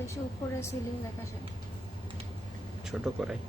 বেশি উপরে সিলিং দেখা যায়। ছোট করাই।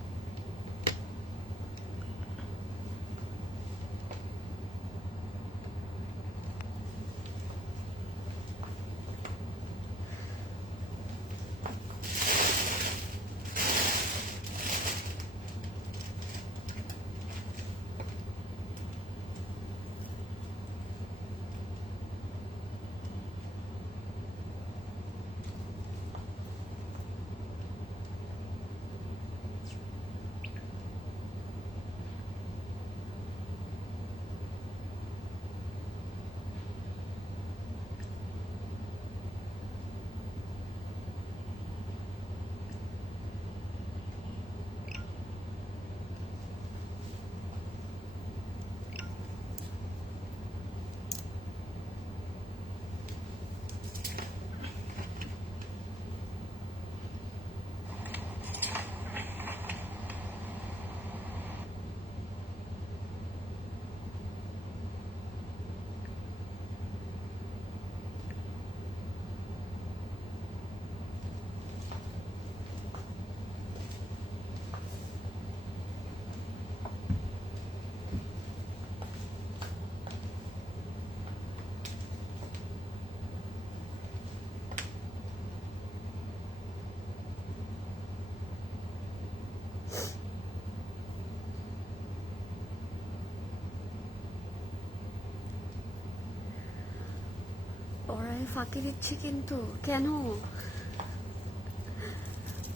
পড়ায় ফাঁকি দিচ্ছি কিন্তু কেন?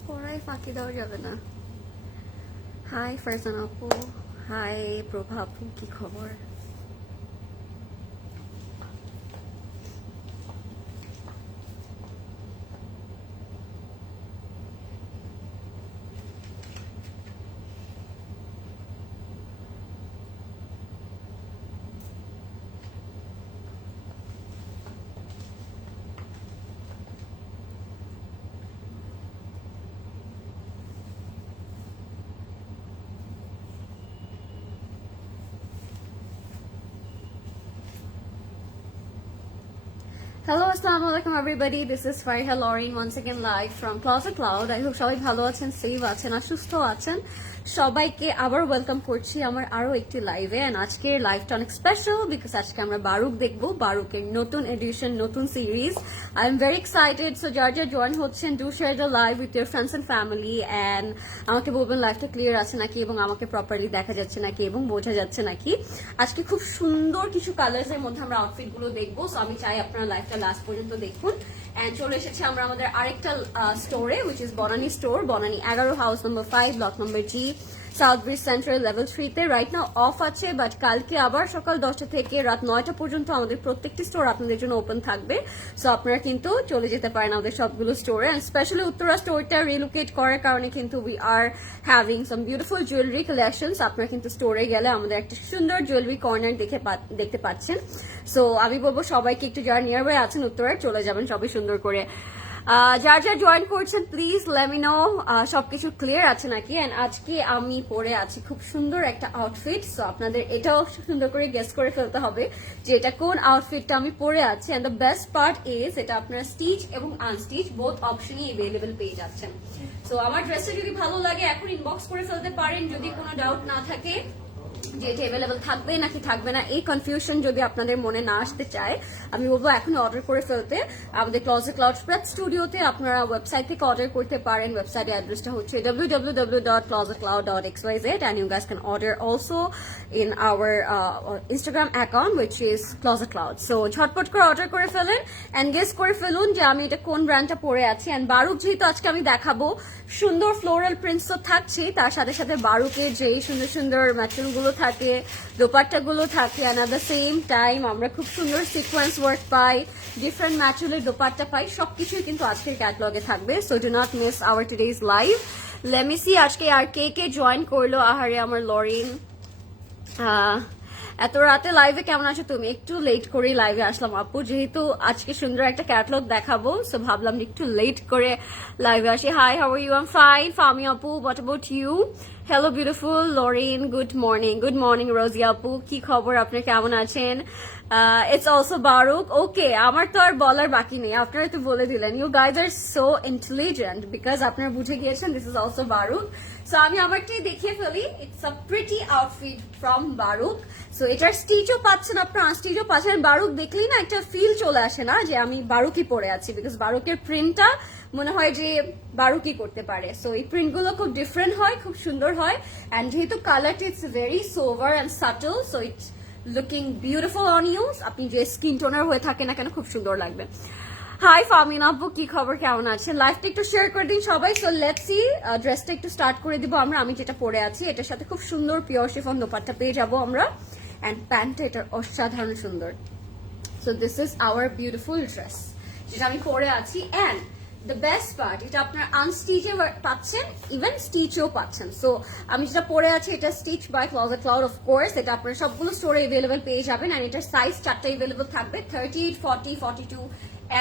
পড়ায় ফাঁকি দেওয়া যাবে না। হাই ফারজানা আপু, হাই প্রভা আপু, কি খবর? Hello, assalamu alaikum everybody. This is Fariha Loring once again live from Closet Cloud. I hope সবাই ভালো আছেন, সেফ আছেন আর সুস্থ আছেন। সবাইকে আবার ওয়েলকাম করছি আমার আরো একটি লাইভে। এন্ড আজকের লাইভটা অনেক স্পেশাল বিকজ আজকে আমরা বারুক দেখবো, বারুকের নতুন এডিশন, নতুন series. I am very excited. So যার যার জয়েন হচ্ছেন, do share the live with your friends and family এন্ড আমাকে বলবেন লাইভটা ক্লিয়ার আছে নাকি এবং আমাকে প্রপারলি দেখা যাচ্ছে নাকি এবং বোঝা যাচ্ছে নাকি। আজকে খুব সুন্দর কিছু কালার্স এর মধ্যে আমরা আউটফিট গুলো দেখবো। সো আমি চাই আপনারা লাইভটা লাস্ট পর্যন্ত দেখুন। এন্ড চলে এসেছে আমরা আমাদের আরেকটা স্টোরে, which is Banani store, Banani 11 house number 5 block number G, south bridge central level 3 তে। রাইট নাও অফ আছে, বাট কালকে আবার সকাল 10টা থেকে রাত 9টা পর্যন্ত আমাদের প্রত্যেকটি স্টোর আপনাদের জন্য ওপেন থাকবে। সো আপনারা কিন্তু চলে যেতে পারেন আমাদের সবগুলো স্টোরে। এন্ড স্পেশালি উত্তরা স্টোরটা রিলোকেট করার কারণে কিন্তু we are having some beautiful jewellery collections. আপনারা কিন্তু স্টোরে গেলে আমাদের একটা সুন্দর জুয়েলারি কর্নার দেখতে পাচ্ছেন। সো আমি বলবো সবাইকে একটু যারা নিয়ার বাই আছেন উত্তরায় চলে যাবেন সবাই সুন্দর করে। যার যার জয়েন করছেন প্লিজ লেট মি নো সবকিছু ক্লিয়ার আছে নাকি। এন্ড আজকে আমি পরে আছি খুব সুন্দর একটা আউটফিট। সো আপনাদের এটাও সুন্দর করে গেস করে ফেলতে হবে যে এটা কোন আউটফিটটা আমি পরে আছি। And the best part is এটা আপনারা স্টিচ এবং আনস্টিচ বোথ অপশনই অ্যাভেলেবল পেয়ে যাচ্ছেন। সো আমার ড্রেসটা যদি ভালো লাগে এখন ইনবক্স করে ফেলতে পারেন, যদি কোনো ডাউট না থাকে যে এটা অ্যাভেলেবল থাকবে নাকি থাকবে না, এই কনফিউশন যদি আপনাদের মনে না আসতে চায়, আমি বলবো এখন অর্ডার করে ফেলতে। আমাদের ক্লজেট ক্লাউড স্প্রেড স্টুডিওতে আপনারা ওয়েবসাইট থেকে অর্ডার করতে পারেন। ওয়েবসাইটের অ্যাড্রেসটা হচ্ছে www.closetcloud.xyz and you guys can order also in our Instagram account which is Closet Cloud. So ঝটপট করে অর্ডার করে ফেলেন এন্ড গেস করে ফেলুন যে আমি এটা কোন ব্র্যান্ডটা পরে আছি। এন্ড বারুক যেহেতু আজকে আমি দেখাবো, সুন্দর ফ্লোরাল প্রিন্টস তো থাকছেই, তার সাথে সাথে বারুকের যেই সুন্দর সুন্দর ম্যাটেরিয়াল গুলো থাকে, দোপাট্টা গুলো থাকে, and at the same time আমরা খুব সুন্দর সিকোয়েন্স ওয়ার্ক পাই, ডিফারেন্ট ম্যাটেরিয়ালের দোপাট্টা পাই, সবকিছুই কিন্তু আজকের ক্যাটালগে থাকবে। So do not miss our today's live. Let me see আজকে আর কে কে জয়েন করলো। আহারে আমার লরিন, এত রাতে লাইভে কেমন আছো তুমি? একটু লেট করে লাইভে আসলাম আপু, যেহেতু আজকে সুন্দর একটা ক্যাটালগ দেখাবো। সো ভাবলাম একটু লেট করে লাইভে আসি। Hi, how are you? I am fine Fami আপু, what about you? Hello beautiful Lorin, good morning Rozy আপু, কি খবর, আপনি কেমন আছেন? It's also বারুক। ওকে, আমার তো আর বলার বাকি নেই, আপনারা তো বলে দিলেন। You guys are so intelligent because আপনারা বুঝে গিয়েছেন this is also Baroque. So আমি আমারটাই দেখিয়ে ফেলি। It's a pretty outfit from Baroque. So এটার স্টিচও পাচ্ছেন আপনারা, আনস্টিচও পাচ্ছেন। বারুক দেখলেই না একটা ফিল চলে আসে না যে আমি বারুকই পরে আছি, বিকজ বারুকের প্রিন্টটা মনে হয় যে বারুকই করতে পারে। সো এই প্রিন্টগুলো খুব ডিফারেন্ট হয়, খুব সুন্দর হয়। অ্যান্ড যেহেতু কালারটা it's very sober and subtle, so it's looking beautiful on use. আপনি যে স্কিন টোনার হয়ে থাকে না কেন, খুব সুন্দর লাগবে। হাই ফামিনা আপু, কি খবর, কেমন আছেন? লাইফটা একটু শেয়ার করে দিন সবাই। সো লেটস সি, ড্রেসটা একটু স্টার্ট করে দিব আমরা। আমি যেটা পরে আছি এটার সাথে খুব সুন্দর পিওর শিফন দোপাট্টা পেয়ে যাবো আমরা। অ্যান্ড প্যান্টটা এটার অসাধারণ সুন্দর। So this is hour beautiful dress যেটা আমি পরে আছি। অ্যান্ড দ্য বেস্ট পার্ট, এটা আপনার আনস্টিচে পাচ্ছেন, ইভেন স্টিচেও পাচ্ছেন। সো আমি যেটা পরে আছি এটা stitch by closet cloud, of course. এটা আপনার সবগুলো স্টোরে এভেলেবেল পেয়ে যাবেন। অ্যান্ড এটার সাইজ 4টা এভেলেবেল থাকবে, 38, 40, 42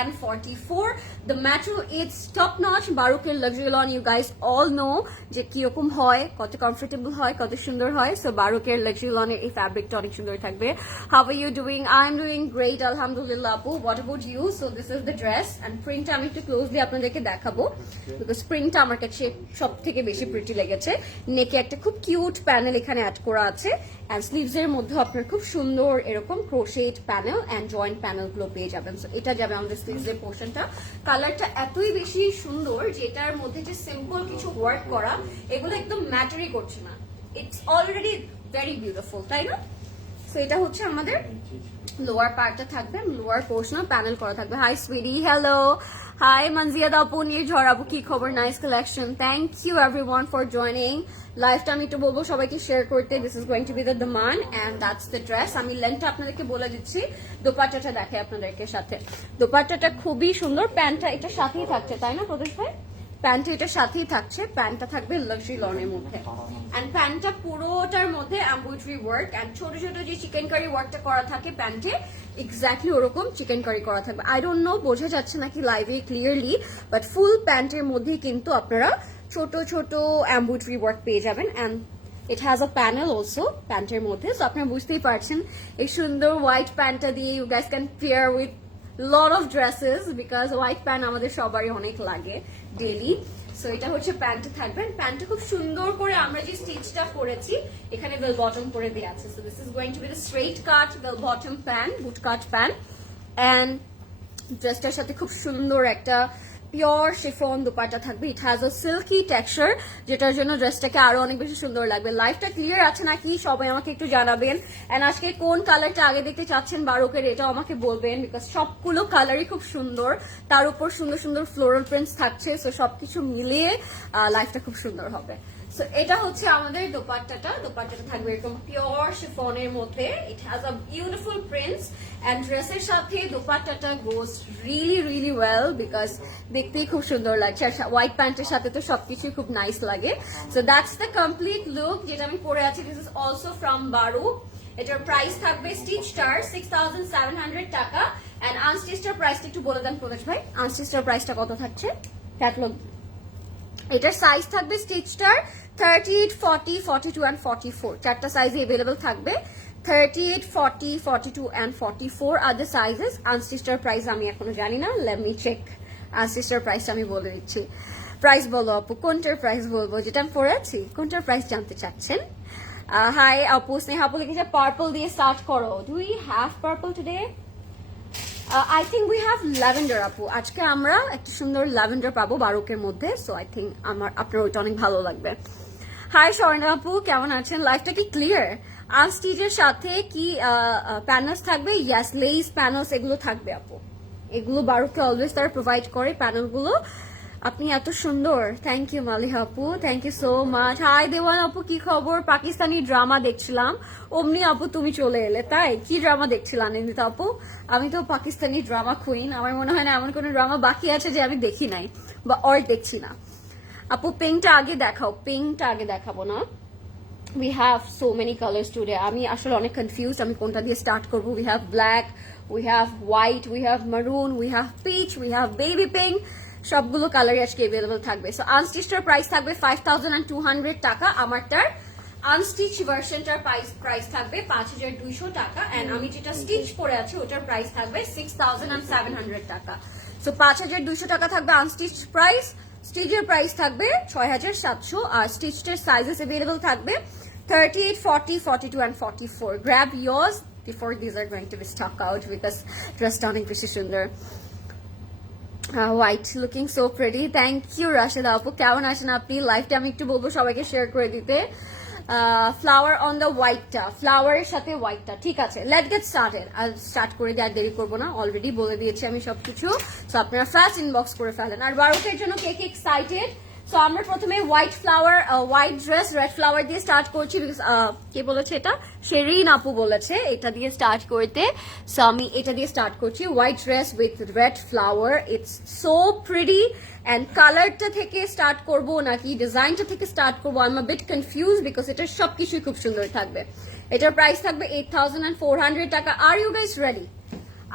and 44. The material is top notch. বারুকের luxury lawn, you guys all know যে কিরকম হয়, কত কমফোর্টেবল হয়, কত সুন্দর হয়। সো বারুকের luxury lawn এর এই ফ্যাব্রিকটা অনেক সুন্দর থাকবে। How are you doing? I'm doing great, alhamdulillah আপু। What about you? So this is the dress and printটা আমি একটু ক্লোজলি আপনাদেরকে দেখাবো বিকজ প্রিন্টটা আমার কাছে সব থেকে বেশি প্রিটি লেগেছে। নেকে একটা খুব কিউট প্যানেল এখানে অ্যাড করা আছে। অ্যান্ড স্লিভস এর মধ্যে আপনার খুব সুন্দর এরকম crochet panel and joint panel গুলো পেয়ে যাবেন। সো এটা যাবে আমাদের স্লিভস এর পোর্শনটা। কালারটা এতই বেশি সুন্দর যে এটার মধ্যে যে সিম্পল কিছু ওয়ার্ক করা, এগুলো একদম ম্যাটারই করছে না। ইটস অলরেডি ভেরি বিউটিফুল, তাই না? সো এটা হচ্ছে আমাদের লোয়ার পার্টটা থাকবে, লোয়ার পোর্শনও প্যানেল করা থাকবে। Hi Sweety, hello. Hi Manziad আপু, নির্ঝর আপু, কি খবর? Nice collection, thank you everyone for joining. লাইফটা আমি একটু বলবো সবাইকে শেয়ার করতে। This is going to be the দামান অ্যান্ড দ্যাটস দ্য ড্রেস। আমি লেন্থটা আপনাদেরকে বলে দিচ্ছি, দোপাট্টাটা দেখে আপনাদেরকে সাথে। দোপাট্টাটা খুবই সুন্দর, প্যান্টটা এটার সাথেই থাকছে, তাই না প্রদেশ ভাই? প্যান্টটা এটার সাথেই থাকছে, প্যান্টটা থাকবে লাক্সারি লনের মধ্যে। অ্যান্ড প্যান্টটা পুরোটার মধ্যে এমব্রয়ডারি ওয়ার্ক অ্যান্ড ছোট ছোট যে চিকেন কারি ওয়ার্কটা করা থাকে প্যান্টে, এক্স্যাক্টলি ওরকম চিকেন কারি করা থাকবে। আই ডোন্ট নো বোঝা যাচ্ছে নাকি লাইভে ক্লিয়ারলি, বাট ফুল প্যান্টের মধ্যে কিন্তু আপনারা ছোট ছোট এমব্রয়ডারি ওয়ার্ক পেয়ে যাবেন। And it has a panel also প্যান্টের মধ্যে। সো আপনারা বুঝতেই পারছেন এই সুন্দর হোয়াইট প্যান্টটা দিয়ে you guys can pair with lot of dresses because white pant আমাদের সবারই অনেক লাগে ডেইলি। সো এটা হচ্ছে প্যান্টটা থাকবে। প্যান্টটা খুব সুন্দর করে আমরা যে স্টিচটা করেছি এখানে বেল বটম করে দেওয়া আছে। So this is going to be the straight cut bell bottom pant, boot cut pant. And ড্রেসটার সাথে খুব সুন্দর একটা পিওর শিফন দোপাট্টা থাকবে। It has a silky texture, যেটার জন্য ড্রেসটাকে আরো অনেক বেশি সুন্দর লাগবে। লাইফটা ক্লিয়ার আছে নাকি সবাই আমাকে একটু জানাবেন। এন্ড আজকে কোন কালারটা আগে দেখতে চাচ্ছেন বারুকের, এটাও আমাকে বলবেন বিকজ সবগুলো কালারই খুব সুন্দর, তার উপর সুন্দর সুন্দর ফ্লোরাল প্রিন্টস থাকছে। সো সবকিছু মিলিয়ে লাইফটা খুব সুন্দর হবে। সো এটা হচ্ছে আমাদের দোপাট্টাটা থাকবে এরকম পিওর শিফনের মধ্যে। ইট has a beautiful prints and ড্রেসের সাথে দোপাট্টাটা গোস রিয়েলি রিয়েলি ওয়েল বিকজ দেখতেই খুব সুন্দর লাগছে। আর হোয়াইট প্যান্টের সাথে তো সবকিছুই খুব নাইস লাগে। So that's the complete look যেটা আমি পরে আছি। This is also from Baroque. এটার প্রাইস থাকবে স্টিচটার 6,700 টাকা অ্যান্ড আনস্টিচটার প্রাইসটা একটু বলে দেন প্রদেশ ভাই। আনস্টিচটার প্রাইসটা কত থাকছে? ক্যাটালগ। এটার সাইজ থাকবে স্টিচটার 38, 40, 42 and 44, চারটা সাইজে अवेलेबल থাকবে। 38, 40, 42 and 44 আর দ্য সাইজেস। আনস্টিচটার প্রাইস আমি এখনো জানি না, লেট মি চেক। আনস্টিচটার প্রাইসটা আমি বলে দিচ্ছি। প্রাইস বলো আপু, কোনটার প্রাইস বলবো? যেটা আমি পরে আছি কোনটার প্রাইস জানতে চাচ্ছেন? হাই আপু, স্নেহা আপু লিখেছে পার্পল দিয়ে স্টার্ট করো। Do we have purple today? I think we have lavender আপু। আজকে আমরা একটা সুন্দর ল্যাভেন্ডার পাবো বারুকের মধ্যে। সো আই থিঙ্ক আপনার ওইটা অনেক ভালো লাগবে। হাই স্বর্ণা আপু, কেমন আছেন? লাইফটা কি ক্লিয়ার? আনস্টিচের সাথে কি প্যানেলস থাকবে? ইয়াস, লেস প্যানেলস এগুলো থাকবে আপু। এগুলো বারুকে অলওয়েজ তারা প্রোভাইড করে প্যানেলগুলো। আপনি এত সুন্দর, থ্যাংক ইউ মালিহা আপু, thank you so much. Hi Dewan আপু, কি খবর? পাকিস্তানি ড্রামা দেখছিলাম, অমনি আপু তুমি চলে এলে। তাই কি ড্রামা দেখছিলাম আনন্দিতা আপু? আমি তো পাকিস্তানি ড্রামা কুইন, আমার মনে হয় না এমন কোনো ড্রামা বাকি আছে যে আমি দেখি নাই বা দেখছি না। আপু পিঙ্কটা আগে দেখাও। পিঙ্কটা আগে দেখাবো না? we have so many colors today. আমি আসলে অনেক confused আমি কোনটা দিয়ে স্টার্ট করব। we have black, we have white, we have maroon, we have peach, we have baby pink. সবগুলো কালারই আজকে अवेलेबल থাকবে। সো আনস্টিচটার প্রাইস থাকবে 5200 টাকা, আমারটার আনস্টিচ ভার্সনটার প্রাইস থাকবে 5200 টাকা, এন্ড আমি যেটা স্টিচ পরে আছি ওটার প্রাইস থাকবে 6700 টাকা। সো 5200 টাকা থাকবে আনস্টিচ প্রাইস, স্টিচের প্রাইস থাকবে 6700, আর স্টিচের সাইজেস अवेलेबल থাকবে 38, 40, 42 and 44. Grab yours before these are going to be stock out because dressed on বেশি সুন্দর। White looking so pretty, thank you Rasheda আপু, কেমন আছেন আপনি? লাইভটা আমি একটু বলবো সবাইকে শেয়ার করে দিতে। ফ্লাওয়ার অন দ্য হোয়াইটটা, ফ্লাওয়ারের সাথে হোয়াইটটা, ঠিক আছে লেট গেট স্টার্টেড। আর স্টার্ট করে দিয়ে আর দেরি করবো না, অলরেডি বলে দিয়েছি আমি সবকিছু। সো আপনারা ফার্স্ট ইনবক্স করে ফেলেন। আর বারোকের জন্য কে কে এক্সাইটেড? সো আমরা প্রথমে white flower, white dress red flower দিয়ে স্টার্ট করছি, বিকজ কে বলেছে এটা? শেরিন আপু বলেছে এটা দিয়ে স্টার্ট করতে। সো আমি এটা দিয়ে স্টার্ট করছি, white dress with red flower. It's so pretty, and কালারটা থেকে স্টার্ট করবো নাকি ডিজাইনটা থেকে স্টার্ট করবো, I am a bit confuse because এটার সবকিছুই খুব সুন্দর থাকবে। এটার প্রাইস থাকবে 8400 টাকা। Are you guys ready?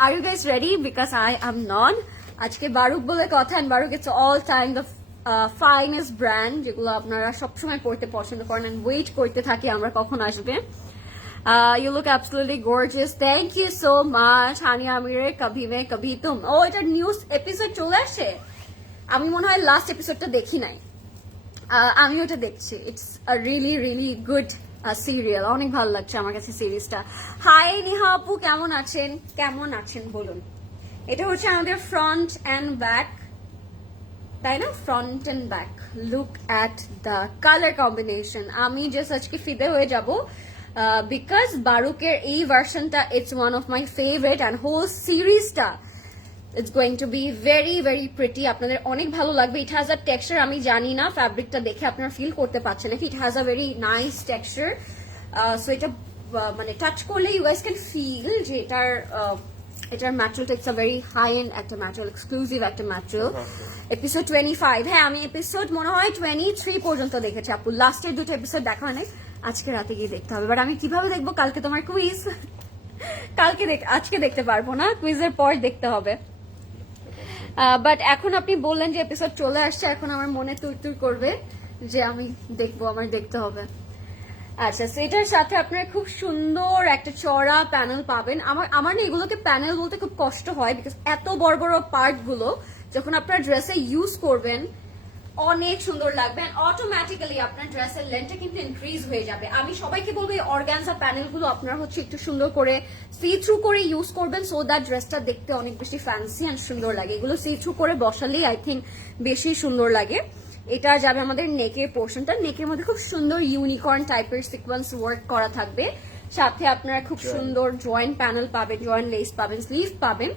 Are you guys ready? Because I am not. আজকে বারুক বলে কথা, and Baroque it's all time the finest brand, যেগুলো আপনারা সবসময় পড়তে পছন্দ করেন এন্ড ওয়েট করতে থাকি আমরা কখন আসবে। You look absolutely gorgeous. Thank you so much. Haniyeh আমিরের কভি মে কভি তুম। ও এটা নিউজ এপিসোড চলে আসে, আমি মনে হয় লাস্ট এপিসোডটা দেখি নাই, আমি ওটা দেখছি। It's a really really good serial, অনেক ভালো লাগছে আমার কাছে সিরিজটা। হাই নিহা আপু, কেমন আছেন? কেমন আছেন বলুন। এটা হচ্ছে আমাদের ফ্রন্ট অ্যান্ড ব্যাক, তাই না? Front and back, look at the colour combination. আমি জাস্ট আজকে ফিদে হয়ে যাব বিকজ বারুকের এই ভার্সনটা it's one of my favourite, and whole সিরিজটা it's going to be very very pretty. আপনাদের অনেক ভালো লাগবে। ইট হ্যাজ আ টেক্সচার, আমি জানি না ফ্যাব্রিকটা দেখে আপনারা ফিল করতে পারছেন নাকি, ইট has a very nice texture. So এটা মানে টাচ করলে ইউ গাইস ক্যান ফিল যে এটার ম্যাটেরিয়ালটা it's a very high end একটা ম্যাটেরিয়াল, এক্সক্লুসিভ একটা ম্যাটেরিয়াল। এপিসোড 25, হ্যাঁ আমি এপিসোড মনে হয় 23 পর্যন্ত দেখেছি আপু, লাস্টের দুটো এপিসোড দেখা হয় নাই, আজকে রাতে গিয়ে দেখতে হবে। বাট আমি কিভাবে দেখবো? কালকে তোমার কুইজ, আজকে দেখতে পারবো না, কুইজের পর দেখতে হবে। বাট এখন আপনি বললেন যে এপিসোড চলে আসছে, এখন আমার মনে তুই করবে যে আমি দেখবো, আমার দেখতে হবে। আচ্ছা, সেটার সাথে আপনারা খুব সুন্দর একটা চড়া প্যানেল পাবেন। আমার না এগুলোকে প্যানেল বলতে খুব কষ্ট হয়, বিকজ এত বড় বড় পার্ট গুলো যখন আপনার ড্রেসে ইউজ করবেন অনেক সুন্দর লাগবে, অটোমেটিক্যালি আপনার ড্রেসের লেন্থটা কিন্তু ইনক্রিজ হয়ে যাবে। আমি সবাইকে বলবো এই অর্গানজা প্যানেল গুলো আপনারা হচ্ছে একটু সুন্দর করে সি থ্রু করে ইউজ করবেন, সো দ্যাট ড্রেসটা দেখতে অনেক বেশি ফ্যান্সি এন্ড সুন্দর লাগে। এগুলো সি থ্রু করে বসালেই আই থিঙ্ক বেশি সুন্দর লাগে। এটা যাবে আমাদের নেকের পোর্শনটা, নেকের মধ্যে খুব সুন্দর ইউনিকর্ন টাইপের সিকোয়েন্স ওয়ার্ক করা থাকবে, সাথে আপনারা খুব সুন্দর জয়েন্ট প্যানেল পাবেন, জয়েন্ট লেস পাবেন, স্লিভ পাবেন।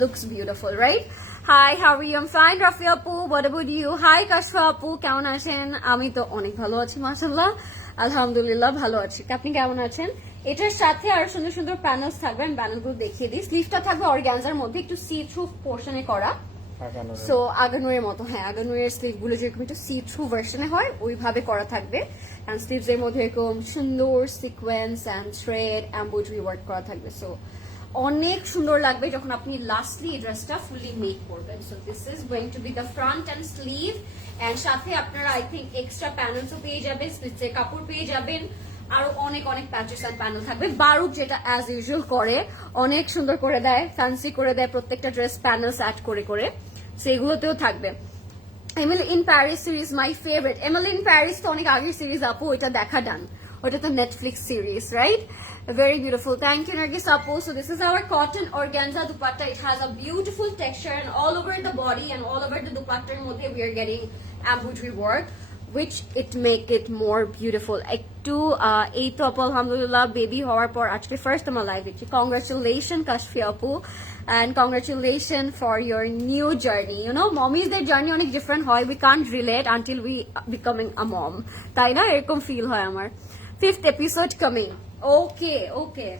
Looks beautiful, right? Hi, how are you? I am fine Rafi আপু, what about you? Hi Kashfa আপু, কেমন আছেন? আমি তো অনেক ভালো আছি মাশাআল্লাহ, আলহামদুলিল্লাহ ভালো আছি। আপনি কেমন আছেন? এটার সাথে আরো সুন্দর সুন্দর প্যানেলস থাকবে, আমি প্যানেলগুলো দেখিয়ে দিই। স্লিভটা থাকবে অর্গানজার মধ্যে, একটু সি থ্রু পোর্শনে করা, সো আগানুয়ের মতো, হ্যাঁ আগানুয়ের স্লিভ গুলো যেরকম একটু সি থ্রু ভার্সনে হয় ওইভাবে করা থাকবে, এন্ড স্লিভস এর মধ্যে এরকম সুন্দর sequence and thread embroidery work করা থাকবে। সো অনেক সুন্দর লাগবে যখন আপনি লাস্টলি এই ড্রেসটা ফুলি মেক করবেন। So this is going to be the front and sleeve, and সাথে আপনারা আই থিঙ্ক এক্সট্রা প্যানেলসও পেয়ে যাবেন, স্লিভসের কাপড় পেয়ে যাবেন, আরো অনেক অনেক প্যাচেস এন্ড প্যানেল থাকবে। বারুক যেটা অ্যাজ ইউজুয়াল করে অনেক সুন্দর করে দেয়, ফ্যান্সি করে দেয়, প্রত্যেকটা ড্রেস প্যানেলস অ্যাড করে করে, সেগুলোতেও থাকবে। Emily in Paris series my favourite. Emily in Paris তো অনেক আগের সিরিজ আপু, ওইটা দেখা ডান, ওটা তো Netflix series, right? Very beautiful. Thank you, Nargis Apu. So this is our cotton organza dupatta. It has a beautiful texture, and all over the body and all over the dupatta modhe we are getting embroidery work, which it make it more beautiful. Ektu ei to apu alhamdulillah baby howar por ajke first আমার live দেখছি। Congratulations Kashfi Apu, and congratulations for your new journey. You know, mommies their journey অনেক different হয়, we can't relate until we becoming a mom, তাই না? এরকম feel হয় আমার। 5th episode coming. Okay, okay.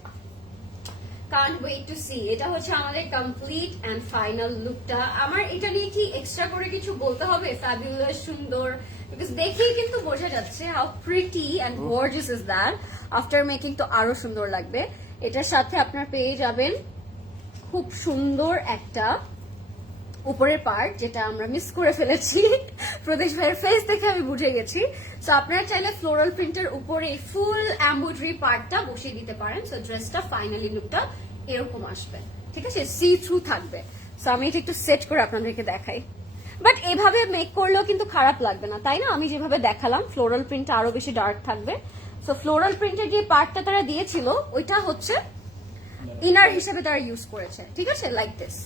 Can't wait to see. এটা হচ্ছে আমাদের কমপ্লিট এন্ড ফাইনাল লুকটা। আমার এটা নিয়ে কি এক্সট্রা করে কিছু বলতে হবে? ফ্যাবুলাস, সুন্দর, বিকজ দেখেই কিন্তু বোঝা যাচ্ছে how pretty and gorgeous is that. After making তো আরো সুন্দর লাগবে। এটার সাথে আপনার পেয়ে যাবেন খুব সুন্দর একটা উপরের পার্ট, যেটা আমরা মিস করে ফেলেছি। প্রদেশ ভাইয়ের ফেস দেখে আমি বুঝে গেছি। সো আপনারা চাইলে ফ্লোরাল প্রিন্টের উপরে ফুল এমব্রয়ডারি পার্টটা বসিয়ে দিতে পারেন। সো ড্রেসটা ফাইনালি লুকটা এরকম আসবে, ঠিক আছে, সি থ্রু থাকবে। সো আমি এটা একটু সেট করে আপনাদেরকে দেখাই। বাট এভাবে মেক করলেও কিন্তু খারাপ লাগবে না, তাই না? আমি যেভাবে দেখালাম ফ্লোরাল প্রিন্টটা আরো বেশি ডার্ক থাকবে। সো ফ্লোরাল প্রিন্টের যে পার্টটা তারা দিয়েছিল ওইটা হচ্ছে ইনার হিসেবে তারা ইউজ করেছে, ঠিক আছে, লাইক দিস।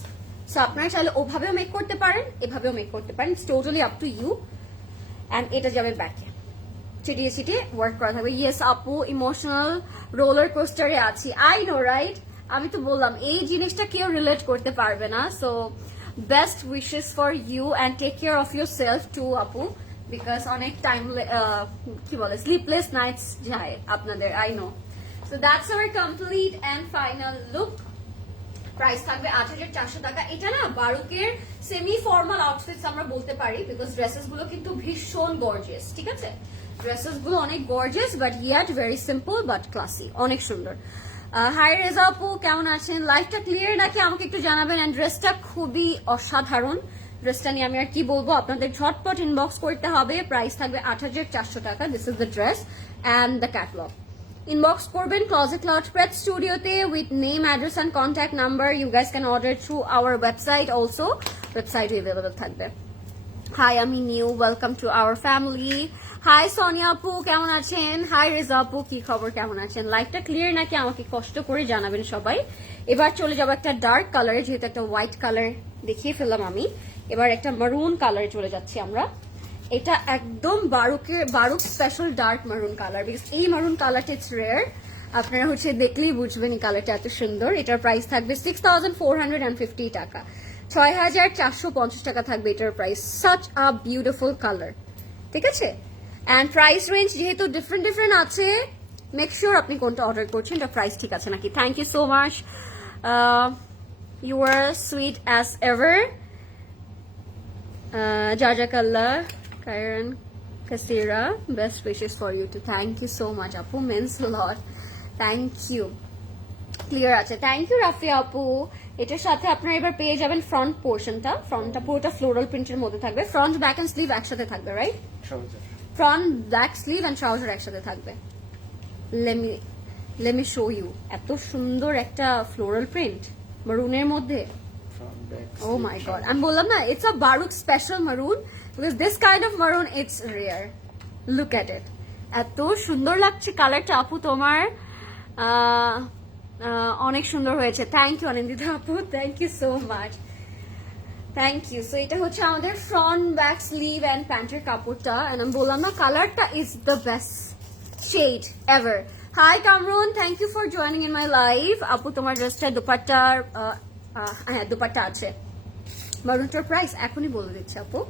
সো আপনারা চাইলে ওভাবেও মেক করতে পারেন, এভাবেও মেক করতে পারেন, it's totally up to you. And এটা যাবে ব্যাকে, চিটিয়ে চিটিয়ে ওয়ার্ক করা থাকবে। ইয়েস আপু, ইমোশনাল রোলার কোস্টারে আছি, আই নো রাইট। আমি তো বললাম এই জিনিসটা কেউ রিলেট করতে পারবে না। So best wishes for you and take care of yourself too আপু, বিকজ অনেক টাইম কি বলে স্লিপলেস নাইটস যায় আপনাদের, I know. So that's our complete and final look. Price থাকবে ৮,৪০০ টাকা। এটা না বারুকের সেমি ফর্মাল আউটফিটস আমরা বলতে পারি, বিকজ ড্রেসেস গুলো কিন্তু ভীষণ গর্জিয়াস, ঠিক আছে, ড্রেসেস গুলো অনেক gorgeous but yacht very simple but classy, অনেক সুন্দর। হাই রেজা আপু, কেমন আছেন? লাইফটা ক্লিয়ার নাকি আমাকে একটু জানাবেন। এন্ড ড্রেসটা খুবই অসাধারণ, ড্রেসটা নিয়ে আমি আর কি বলবো, আপনাদের ঝটপট ইনবক্স করতে হবে। প্রাইস থাকবে ৮,৪০০ টাকা। This is the dress and the catalogue. Inbox করবেন ক্লজেট ক্লাউড প্রেস স্টুডিওতে with name, address and contact number. You guys can order through our website also, ওয়েবসাইটে অ্যাভেলেবল থাকবে। হাই, আমি new, welcome to our family. Hi Sonia আপু, কেমন আছেন? High Reza আপু, কি খবর, কেমন আছেন? লাইফটা ক্লিয়ার নাকি আমাকে কষ্ট করে জানাবেন সবাই। এবার চলে যাবো একটা ডার্ক কালারে, যেহেতু একটা হোয়াইট কালার দেখিয়ে ফেললাম আমি, এবার একটা মারুন কালারে চলে যাচ্ছি আমরা। এটা একদম Baroque special dark maroon colour, because এই মারুন কালারটা ইটস রেয়ার। আপনারা হচ্ছে দেখলেই বুঝবেন এই কালারটা এত সুন্দর। এটার প্রাইস থাকবে 6,450 টাকা, 6,450 টাকা থাকবে এটার price. Such a beautiful colour, ঠিক আছে। অ্যান্ড প্রাইস রেঞ্জ যেহেতু ডিফারেন্ট আছে, মেক শিওর আপনি কোনটা অর্ডার করছেন, এটা প্রাইস ঠিক আছে নাকি। Thank you so much, you are sweet as ever. জাজাকাল্লাহ Karen Kasira, best wishes for you too. Thank you so much, Apu, means a lot. Thank you. Clear আছে, thank you Rafi আপু। এটার সাথে আপনারা এবার পেয়ে যাবেন ফ্রন্ট পোর্শনটা, ফ্রন্টটা পুরোটা ফ্লোরাল প্রিন্টের মধ্যে থাকবে। ফ্রন্ট, ব্যাক এন্ড স্লিভ একসাথে থাকবে, right? Front, back, sleeve and trouser একসাথে থাকবে। লেট মি শো ইউ, এত সুন্দর একটা ফ্লোরাল প্রিন্ট মারুনের মধ্যে। Oh my god, আমি বললাম না, it's a Baroque special maroon because this kind of maroon it's rare. Look at it, এত সুন্দর লাগছে কালারটা আপু তোমার, অনেক সুন্দর হয়েছে। থ্যাংক ইউ অনিন্দিতা আপু, thank you so much, thank you. So এটা হচ্ছে আমাদের ফ্রন্ট, ব্যাক, স্লিভ এন্ড প্যান্টের কাপড়টা। এন্ড আমি বললাম না, কালারটা is the best shade ever. Hi Kamrun, thank you for joining in my live. আপু তোমার ড্রেসটা দুপাট্টার, হ্যাঁ দুপাট্টা আছে। মারুনটার প্রাইস এখনই বলে দিচ্ছি আপু,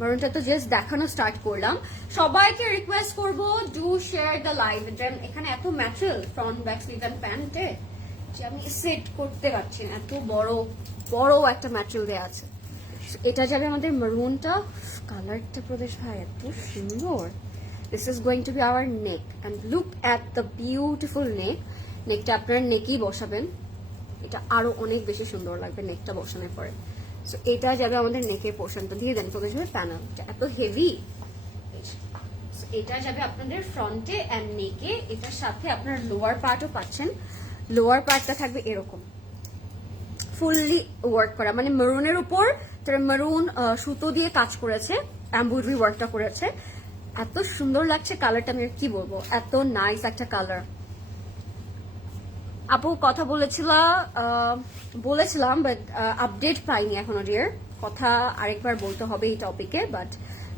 মারুনটা তো জাস্ট দেখানো স্টার্ট করলাম। সবাইকে রিকোয়েস্ট করবো, ডু শেয়ার দ্য লাইভ। এখানে এত material front, back, sleeve and প্যান্টে যে আমি সেট করতে পারছি না, এত বড় একটা ম্যাটেরিয়াল দেওয়া আছে। এটা যাবে আমাদের মারুনটা, কালারটা প্রদেশ ভাই এত সুন্দর। This is going to be our neck and look at the beautiful neck. নেকটা আপনারা নেকেই বসাবেন, এটা আরো অনেক বেশি সুন্দর লাগবে নেকটা বসানোর পরে। সো এটা যাবে আমাদের নেকের পোর্শনটা, দিয়ে দেন প্রদেশ ভাই প্যানেলটা এত হেভি। এটা যাবে আপনাদের ফ্রন্টে অ্যান্ড নেকে। এটার সাথে আপনার লোয়ার পার্টও পাচ্ছেন। লোয়ার পার্টটা থাকবে এরকম ফুললি ওয়ার্ক করা, মানে মেরুনের উপর তারা মেরুন সুতো দিয়ে কাজ করেছে, এমব্রয়ডারি ওয়ার্কটা করেছে। এত সুন্দর লাগছে কালারটা, আমি কি বলবো, এত নাইস একটা কালার। আপু কথা বলেছিলাম বাট আপডেট পাইনি এখনো ডিয়ার, কথা আরেকবার বলতে হবে এই টপিকে, বাট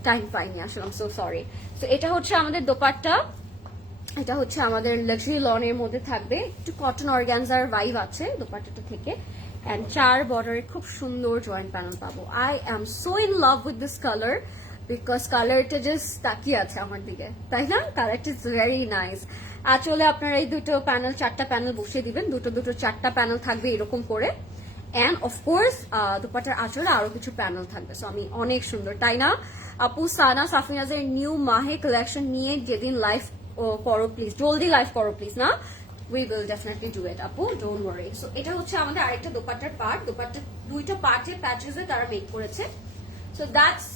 টাইম পাইনি আসলে, আই এম সো সরি। তো এটা হচ্ছে আমাদের দোপাট্টা, এটা হচ্ছে আমাদের লাক্সারি লনের মধ্যে থাকবে, একটু কটন অর্গানজার ভাইব আছে দোপাট্টাটা থেকে। অ্যান্ড 4 বর্ডারে খুব সুন্দর জয়েন্ট প্যানেল পাবো। I am so in love with this colour because কালারটা জাস্ট তাকিয়ে আছে আমার দিকে, তাই না? কালারটা ইজ ভেরি নাইস। আঁচলে আপনারা এই দুটো প্যানেল, 4টা প্যানেল বসিয়ে দিবেন, দুটো 4টা প্যানেল থাকবে এরকম করে। অ্যান্ড অফকোর্স দুপাটার আঁচলে আরো কিছু প্যানেল থাকবে। সো আমি অনেক সুন্দর, তাই না আপু? সানা সাফিনাজের নিউ মাহে কালেকশন নিয়ে যেদিন লাইভ করো প্লিজ, জলদি লাইভ করো প্লিজ, না we will definitely do it আপু, don't worry. So এটা হচ্ছে আমাদের আরেকটা দোপাট্টার পার্ট, দোপাট্টা দুইটা পার্টে প্যাচেসে তারা মেক করেছে। So that's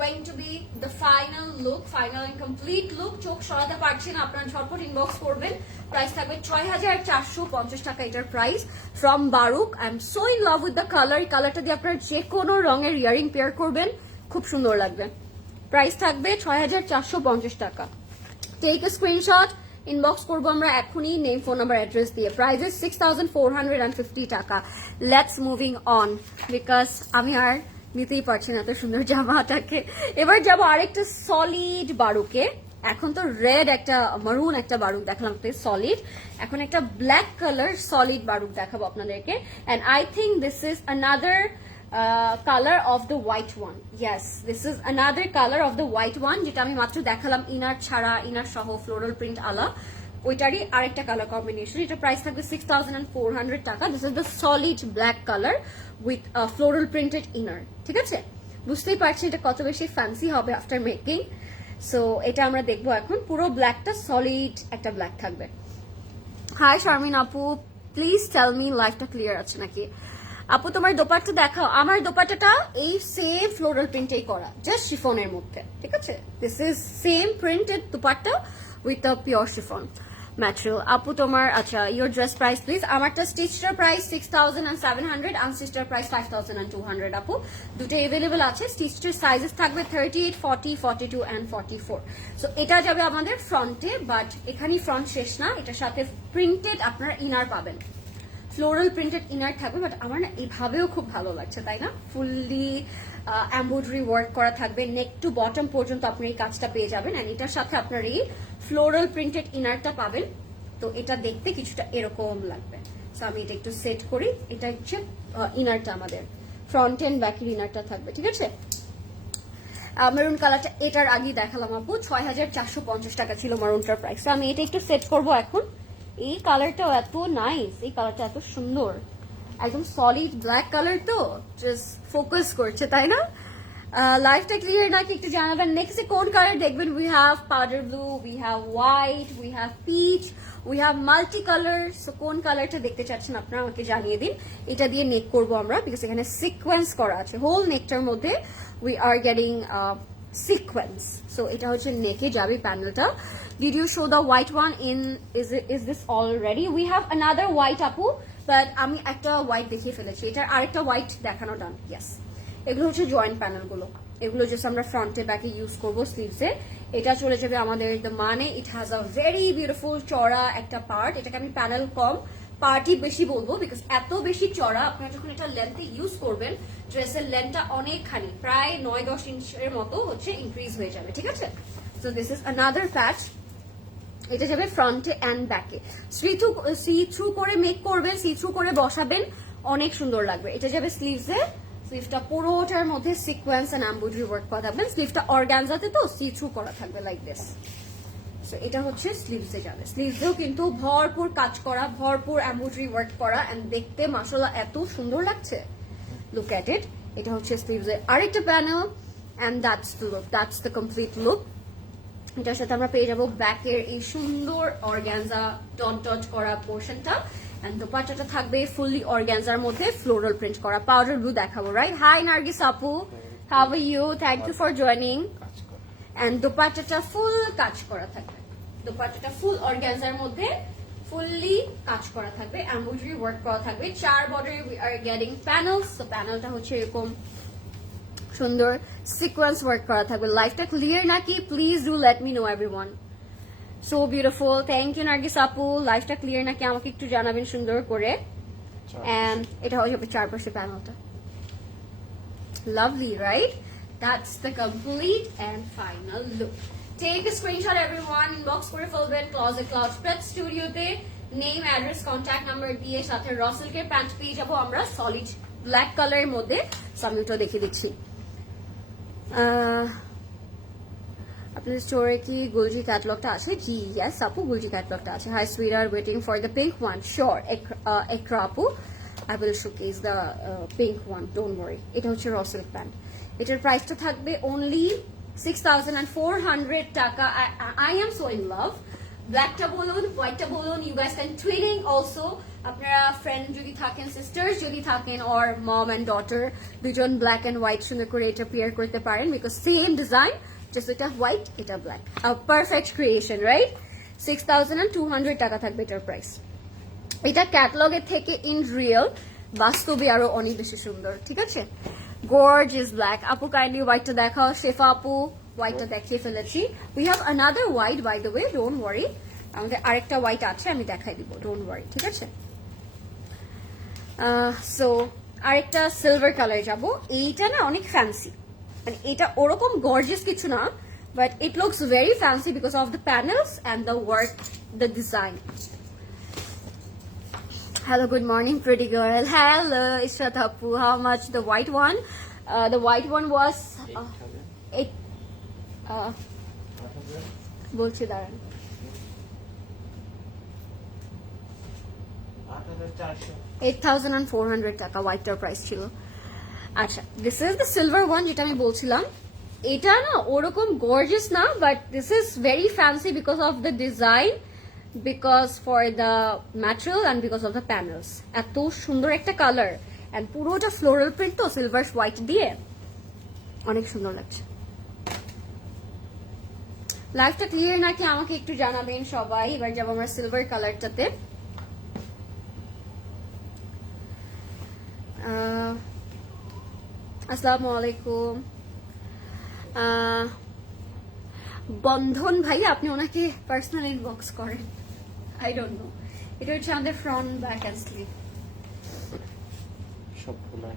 going to be the final look, final and complete look. চোখ সরাতে পারছি না, আপনারা ঝটপট ইনবক্স করবেন। প্রাইস থাকবে ৬,৪৫০ টাকা এটার price, from Baroque. I am so in love with the colour. এই কালারটা দিয়ে আপনারা যে কোনো রঙের ইয়ারিং পেয়ার করবেন, খুব সুন্দর লাগবে। প্রাইস থাকবে ৬,৪৫০ টাকা। টেক এ স্ক্রিনশট, ইনবক্স করবো আমরা এখনই, নেম, ফোন নাম্বার, অ্যাড্রেস দিয়ে। প্রাইস 6,450 টাকা। লেটস মুভিং অন, বিকজ আমি আর নিতেই পারছি না এত সুন্দর জামাটাকে। এবার যাবো আরেকটা সলিড বারুকে। এখন তো রেড একটা মারুন একটা বারুক দেখালাম সলিড, এখন একটা ব্ল্যাক কালার সলিড বারুক দেখাবো আপনাদেরকে। And I think this is another colour of the white one. Yes, this is another colour of the white one, যেটা আমি মাত্র দেখালাম ইনার ছাড়া, ইনার সহ ফ্লোরাল প্রিন্ট আলা, ওইটারই আরেকটা কালার কম্বিনেশন। এটা প্রাইস থাকবে 6,400 টাকা। This is the solid black colour with floral printed inner. ঠিক আছে, বুঝতেই পারছি এটা কত বেশি ফ্যান্সি হবে আফটার মেকিং। সো এটা আমরা দেখবো এখন। পুরো ব্ল্যাকটা সলিড একটা ব্ল্যাক থাকবে। হাই শারমিন আপু, প্লিজ টেল মি লাইফটা ক্লিয়ার আছে নাকি। আপু তোমার দোপাট্টা দেখাও। আমার দোপাট্টাটা এই সেম ফ্লোরাল প্রিন্টেই করা, জাস্ট শিফনের মধ্যে। ঠিক আছে, this is same printed dupatta with a pure chiffon material. আপু তোমার, আচ্ছা, ইয়োর ড্রেস প্রাইস প্লিজ। আমারটা স্টিচটার প্রাইস 6,700, আনস্টিচটার প্রাইস 5,200 আপু। দুটো এভেলেবেল আছে। স্টিচটার সাইজেস থাকবে 38, 40, 42 and 44। সো এটা যাবে আমাদের ফ্রন্টে, বাট এখানেই ফ্রন্ট শেষ না, এটার সাথে প্রিন্টেড আপনারা ইনার পাবেন, ফ্লোরাল প্রিন্টেড ইনার থাকবে। বাট আমার না এইভাবেও খুব ভালো লাগছে, তাই না? ফুললি এমব্রয়ডারি ওয়ার্ক করা থাকবে, নেক টু বটম পর্যন্ত আপনি এই কাজটা পেয়ে যাবেন। এন্ড এটার সাথে আপনার এই ফ্লোরাল প্রিন্টেড ইনারটা পাবেন। তো এটা দেখতে কিছুটা এরকম লাগবে। সো আমি এটা একটু সেট করি। এটা হচ্ছে ইনারটা, আমাদের ফ্রন্ট এন্ড ব্যাকের ইনারটা থাকবে। ঠিক আছে, মারুন কালারটা এটার আগেই দেখালাম আপু, 6,450 টাকা ছিল মারুনটার প্রাইস। আমি এটা একটু সেট করব এখন। এই কালারটাও এত নাইস, এই কালারটা এত সুন্দর, একদম সলিড ব্ল্যাক কালার, তো জাস্ট ফোকাস করছে, তাই না? লাইফটা ক্লিয়ার নাকি একটু জানাবেন। নেক্সট কোন কালার দেখবেন? We have powder blue, we have white, we have peach, we have multi colour. So কোন কালারটা দেখতে চাচ্ছেন আপনারা আমাকে জানিয়ে দিন। এটা দিয়ে নেক করবো আমরা, বিকজ এখানে সিকোয়েন্স করা আছে। হোল নেকটার মধ্যে we are getting sequence. So এটা হচ্ছে নেকে যাবে প্যানেলটা। Did you show the white one in? Is this already? We have another white আপু, বাট আমি একটা হোয়াইট দেখিয়ে ফেলেছি। এটার আরেকটা হোয়াইট দেখানো ডান। ইয়েস, এগুলো হচ্ছে জয়েন্ট প্যানেলগুলো, এগুলো জাস্ট আমরা ফ্রন্টে ব্যাকে ইউজ করবো স্লিভসে। এটা চলে যাবে আমাদের দ্য মানে। ইট হ্যাজ আ ভেরি বিউটিফুল চড়া একটা পার্ট। এটাকে আমি প্যানেল কম পার্টি বেশি বলবো, বিকজ এত বেশি চড়া। আপনারা যখন এটা লেন্থে ইউজ করবেন, ড্রেসের লেন্থটা অনেকখানি, প্রায় 9-10 ইঞ্চের মতো হচ্ছে ইনক্রিজ হয়ে যাবে। ঠিক আছে, সো দিস ইজ আনাদার প্যাচ। এটা যাবে ফ্রন্টে অ্যান্ড ব্যাকে। সি থ্রু করে মেক করবেন, সি থ্রু করে বসাবেন, অনেক সুন্দর লাগবে। এটা যাবে স্লিভসে। স্লিভটা পুরোটার মধ্যে সিকোয়েন্স এন্ড এমব্রয়ডারি ওয়ার্ক করা থাকবে। স্লিভটা অর্গানজাতে, তো সি থ্রু করা থাকবে লাইক দিস। সো এটা হচ্ছে স্লিভসে যাবে। স্লিভসেও কিন্তু ভরপুর কাজ করা, ভরপুর এমব্রয়ডারি ওয়ার্ক করা, এন্ড দেখতে মাশাআল্লাহ এত সুন্দর লাগছে। Look at it. এটা হচ্ছে স্লিভসে আরেকটা panel, and that's the look, that's the complete look. এটার সাথে আমরা পেয়ে যাবো ব্যাকের এই সুন্দর অর্গানজা ডট ডট করা পোর্শনটা, এন্ড দোপাট্টাটা থাকবে ফুললি অর্গানজার মধ্যে ফ্লোরাল প্রিন্ট করা। পাউডার ব্লু দেখাবো, রাইট? হাই নার্গিস আপু, how are you? Thank you for joining. And দোপাট্টাটা ফুল কাজ করা থাকবে, দোপাট্টাটা ফুল অর্গানজার মধ্যে ফুললি কাজ করা থাকবে, এমব্রয়ডারি ওয়ার্ক করা থাকবে। 4 বর্ডারে উই আর গেটিং প্যানেলস। তো প্যানেলটা হচ্ছে এরকম সুন্দর সিকোয়েন্স ওয়ার্ক করা থাকবে। লাইফটা ক্লিয়ার নাকি? Please do let me know everyone. So beautiful, thank you Nargis আপু। লাইফটা ক্লিয়ার নাকি আমাকে একটু জানাবেন সুন্দর করে। এন্ড এটা হয়ে যাবে চারপাশে প্যানেলটা। Lovely, right? That's the complete and final look. Take a screenshot everyone, inbox করে ফেলবেন ক্লজেট ক্লাউড স্প্রেড স্টুডিওতে। নেম, অ্যাড্রেস, কন্ট্যাক্ট নাম্বার দিয়ে, সাথে রসেলকের প্যান্ট পেয়ে যাবো আমরা সলিড ব্ল্যাক কালারের মধ্যে। সামিউটা দেখে দিচ্ছি। আপনাদের স্টোরে কি গুলজি ক্যাটালগটা আছে? জি ইয়েস আপু, গুলজি ক্যাটালগটা আছে। Hi sweet are waiting for the pink one. Sure Ekra আপু, I will showcase the pink one, don't worry. এটা হচ্ছে র সিল্ক প্যান্ট। এটার প্রাইসটা থাকবে অনলি 6,400 টাকা। I am so in love ব্ল্যাকটা বলুন, হোয়াইটটা বলুন, you guys can twinning also. আপনারা ফ্রেন্ড যদি থাকেন, সিস্টার্স যদি থাকেন, অর মম অ্যান্ড ডটার, দুজন ব্ল্যাক অ্যান্ড হোয়াইট সুন্দর করে এটা পেয়ার করতে পারেন, বিকজ সেম ডিজাইন, জাস্ট এটা হোয়াইট, এটা ব্ল্যাক। Perfect creation, right? 6,200 টাকা থাকবে এটার প্রাইস। এটা ক্যাটালগের থেকে ইন রিয়েল বাস্তবে আরো অনেক বেশি সুন্দর, ঠিক আছে? Gorgeous black. আপু কাইন্ডলি হোয়াইটটা দেখাও। শেফা আপু হোয়াইটটা দেখিয়ে ফেলেছি। We have another white by the way, don't worry. আমাদের আরেকটা হোয়াইট আছে, আমি দেখাই দিব, ডোন্ট ওয়ারি, ঠিক আছে? সো আরেকটা সিলভার কালার যাব। এইটা না অনেক ফ্যান্সি, মানে এটা ওরকম গর্জিয়াস কিছু না, but it looks very fancy because of the panels and the work, the design. Hello, good morning, pretty girl. Hello, Ishrat Appu. How much the white one? The white one was 8. বলছি দাঁড়ান। 8,400 টাকা হোয়াইটটার price ছিল। আচ্ছা, this is the silver one, যেটা আমি বলছিলাম। এটা না ওরকম গর্জিয়াস না, but this is very fancy because of the design, because for the material and because of the panels. এত সুন্দর একটা কালার, and পুরোটা ফ্লোরাল প্রিন্ট তো সিলভার হোয়াইট দিয়ে, অনেক সুন্দর লাগছে। লাইভটা ক্লিয়ার নাকি আমাকে একটু জানাবেন সবাই। এবার যাবো আমরা সিলভার কালারটাতে। আসসালামু আলাইকুম। বন্ধন ভাই, আপনি ওনাকে পার্সোনাল ইনবক্স করেন, আই ডোন্ট নো। এটা হচ্ছে আমাদের ফ্রন্ট, ব্যাক এন্ড স্লিভ সবগুলো।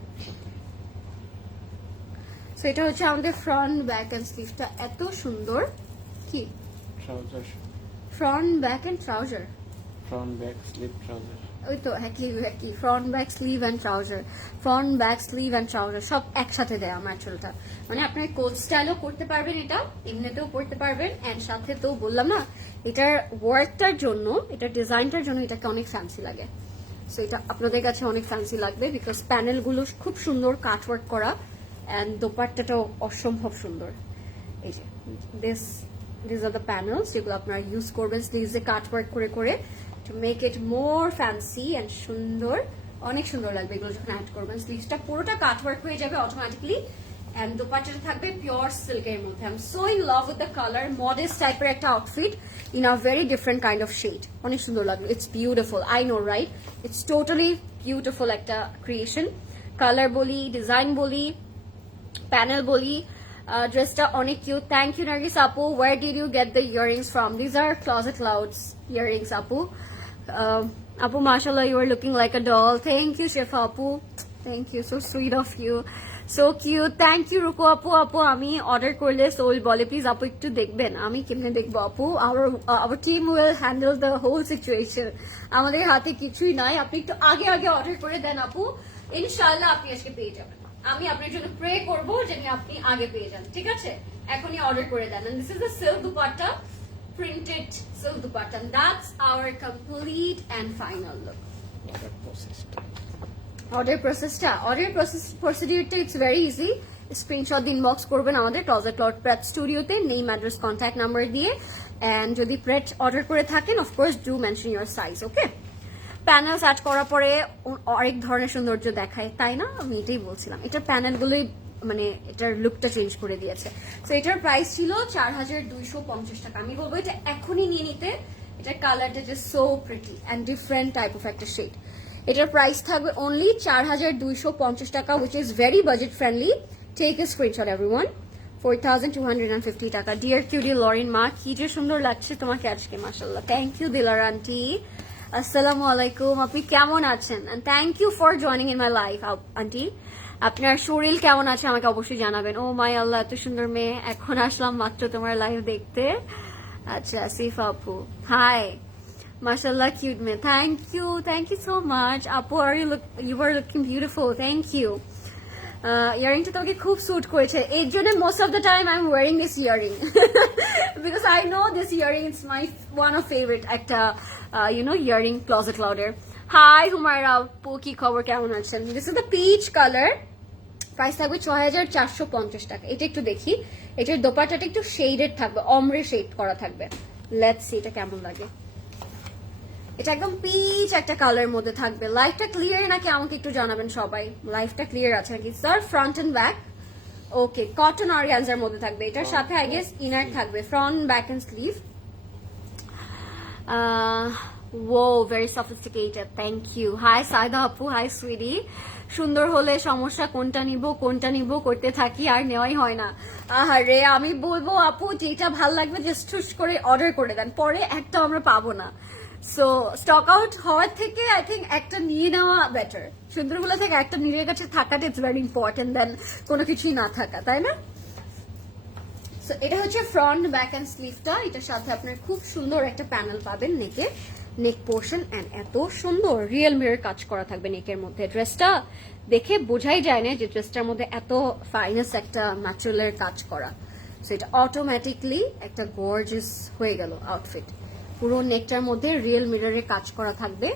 সো এটা হচ্ছে আমাদের ফ্রন্ট, ব্যাক এন্ড স্লিভটা এত সুন্দর। কি trouser, front, back and trouser, front back slip trouser, ওই তো একই front, back, sleeve and trouser, front, back, sleeve and trouser সব একসাথে দেয়া ম্যাটেরিয়ালটা। মানে আপনার কোট স্টাইলও করতে পারবেন, এটা এমনিতেও পড়তে পারবেন, এন্ড সাথে তো বললাম না, এটার ওয়ার্কটার জন্য, এটার ডিজাইনটার জন্য এটাকে অনেক ফ্যান্সি লাগে। সো এটা আপনাদের কাছে অনেক ফ্যান্সি লাগবে বিকজ প্যানেলগুলো খুব সুন্দর কাট ওয়ার্ক করা, এন্ড দোপাট্টাটাও অসম্ভব সুন্দর। এই যে দিস আর দ্য প্যানেলস যেগুলো আপনারা ইউজ করবেন স্লিভসে কাট ওয়ার্ক করে করে, to make it more fancy and সুন্দর, অনেক সুন্দর লাগবে এগুলো যখন অ্যাড করবেন। স্লিভসটা পুরোটা কাট ওয়ার্ক হয়ে যাবে অটোমেটিকলি, এন্ড দোপাট্টাটা থাকবে পিওর সিল্কের মধ্যে। I am so in love with the colour, modest টাইপের একটা outfit in a very different kind of shade, অনেক সুন্দর লাগবে। It's beautiful, I know right? It's totally beautiful একটা ক্রিয়েশন। কালার বলি, ডিজাইন বলি, প্যানেল বলি, ড্রেসটা অনেক কিউট। থ্যাংক ইউ নার্গিস আপু। Where did you get the earrings from? These are Closet Clouds earrings আপু। Apu, mashallah, you are looking like a doll. Thank you, Shefa Apu. Thank you, so sweet of you. So cute. Thank you, Ruko Apu. Apu, আমি order করলে soul বলে please আপু একটু দেখবেন। আমি কেমনে দেখবো আপু? Our team will handle the whole situation. আমাদের হাতে কিছুই নাই, আপনি একটু আগে আগে অর্ডার করে দেন আপু, ইনশাআল্লাহ আপনি আজকে পেয়ে যাবেন। আমি আপনার জন্য প্রে করবো যেন আপনি আগে পেয়ে যান, ঠিক আছে? এখনই অর্ডার করে দেন। And this is the silk dupatta, printed silk dupatta, and that's our complete and final look. Order প্রসিডিউরটা ইটস ভেরি ইজি। স্ক্রিনশট দিয়ে ইনবক্স করবেন আমাদের ক্লোজেট ক্লাউড প্রেপ স্টুডিওতে, নেম, অ্যাড্রেস, কন্ট্যাক্ট নাম্বার দিয়ে, এন্ড যদি pret order করে থাকেন of course do mention your size, okay? Panels add করার পরে অনেক ধরনের সৌন্দর্য দেখায়, তাই না? আমি এটাই বলছিলাম, এটা প্যানেলগুলোই মানে এটার লুকটা চেঞ্জ করে দিয়েছে। তো এটার প্রাইস ছিল 4,250 টাকা। আমি বলবো এটা এখনই নিয়ে নিতে, এটার কালারটা যে so pretty and different type of একটা শেড। এটার প্রাইস থাকবে অনলি 4,250 টাকা, which is very budget friendly. Take a screenshot everyone. 4,250 টাকা। ডিয়ার কিউডি লরিন মা, কি যে সুন্দর লাগছে তোমাকে আজকে, মাশাআল্লাহ। Thank you Dilar aunty. আসসালামু আলাইকুম, আপনি কেমন আছেন? And thank you for joining in my life aunty. আপনার শরীর কেমন আছে আমাকে অবশ্যই জানাবেন। ও মাই আল্লাহ, এত সুন্দর মেয়ে, এখন আসলাম মাত্র তোমার লাইভ দেখতে। আচ্ছা, আসিফ আপু হাই, মাশাআল্লাহ কিউট মেয়ে। থ্যাংক ইউ সো মাচ আপু। You are looking beautiful, thank you. ইয়ারিংটা তোমাকে খুব স্যুট করেছে, এর জন্য most of the time I am wearing this earring because I know this earring is my one of favourite একটা earring Closet ক্লাউডের। Hi Humaira আপু, কি খবর, কেমন আছেন? This is the peach colour, price থাকবে 6,450 টাকা। এটা একটু দেখি, এটার দোপাট্টাটা একটু শেডেড থাকবে, অমরে শেড করা থাকবে, লেটস সি এটা কেমন লাগে। এটা একদম পিচ একটা কালারের মধ্যে থাকবে। লাইফটা ক্লিয়ার নাকি আমাকে একটু জানাবেন সবাই, লাইফটা ক্লিয়ার আছে নাকি sir? Front and back okay, cotton অর্গানজার মধ্যে থাকবে। এটার সাথে আই গেস ইনার থাকবে, front back and sleeve. Oh very sophisticated, thank you. Hi Saida আপু, হাই সুইডি। সুন্দর হলে সমস্যা, কোনটা নিব করতে থাকি আর নেওয়াই হয় না। আহারে, আমি বলবো আপু যেটা ভাল লাগবে জাস্ট ঠুস করে অর্ডার করে দেন, পরে একটা আমরা পাবো না। সো স্টক আউট হওয়ার থেকে আই থিঙ্ক একটা নিয়ে নেওয়া বেটার। সুন্দরগুলো থেকে একটা নিজের কাছে থাকাটা ইটস ভেরি ইম্পর্টেন্ট দেন কোনো কিছুই না থাকা, তাই না? সো এটা হচ্ছে ফ্রন্ট ব্যাক অ্যান্ড স্লিভটা। এটার সাথে আপনার খুব সুন্দর একটা প্যানেল পাবেন নেকে, নেক পোর্শন, অ্যান্ড এত সুন্দর রিয়েল মিরর কাজ করা থাকবে নেকের মধ্যে। ড্রেসটা দেখে বোঝাই যায় না যে ড্রেসটার মধ্যে এত ফাইনেস্ট একটা ম্যাটেরিয়ালের কাজ করা। সো এটা অটোমেটিকলি একটা গর্জিয়াস হয়ে গেল আউটফিট। পুরো নেকটার মধ্যে রিয়েল মিররের কাজ করা থাকবে,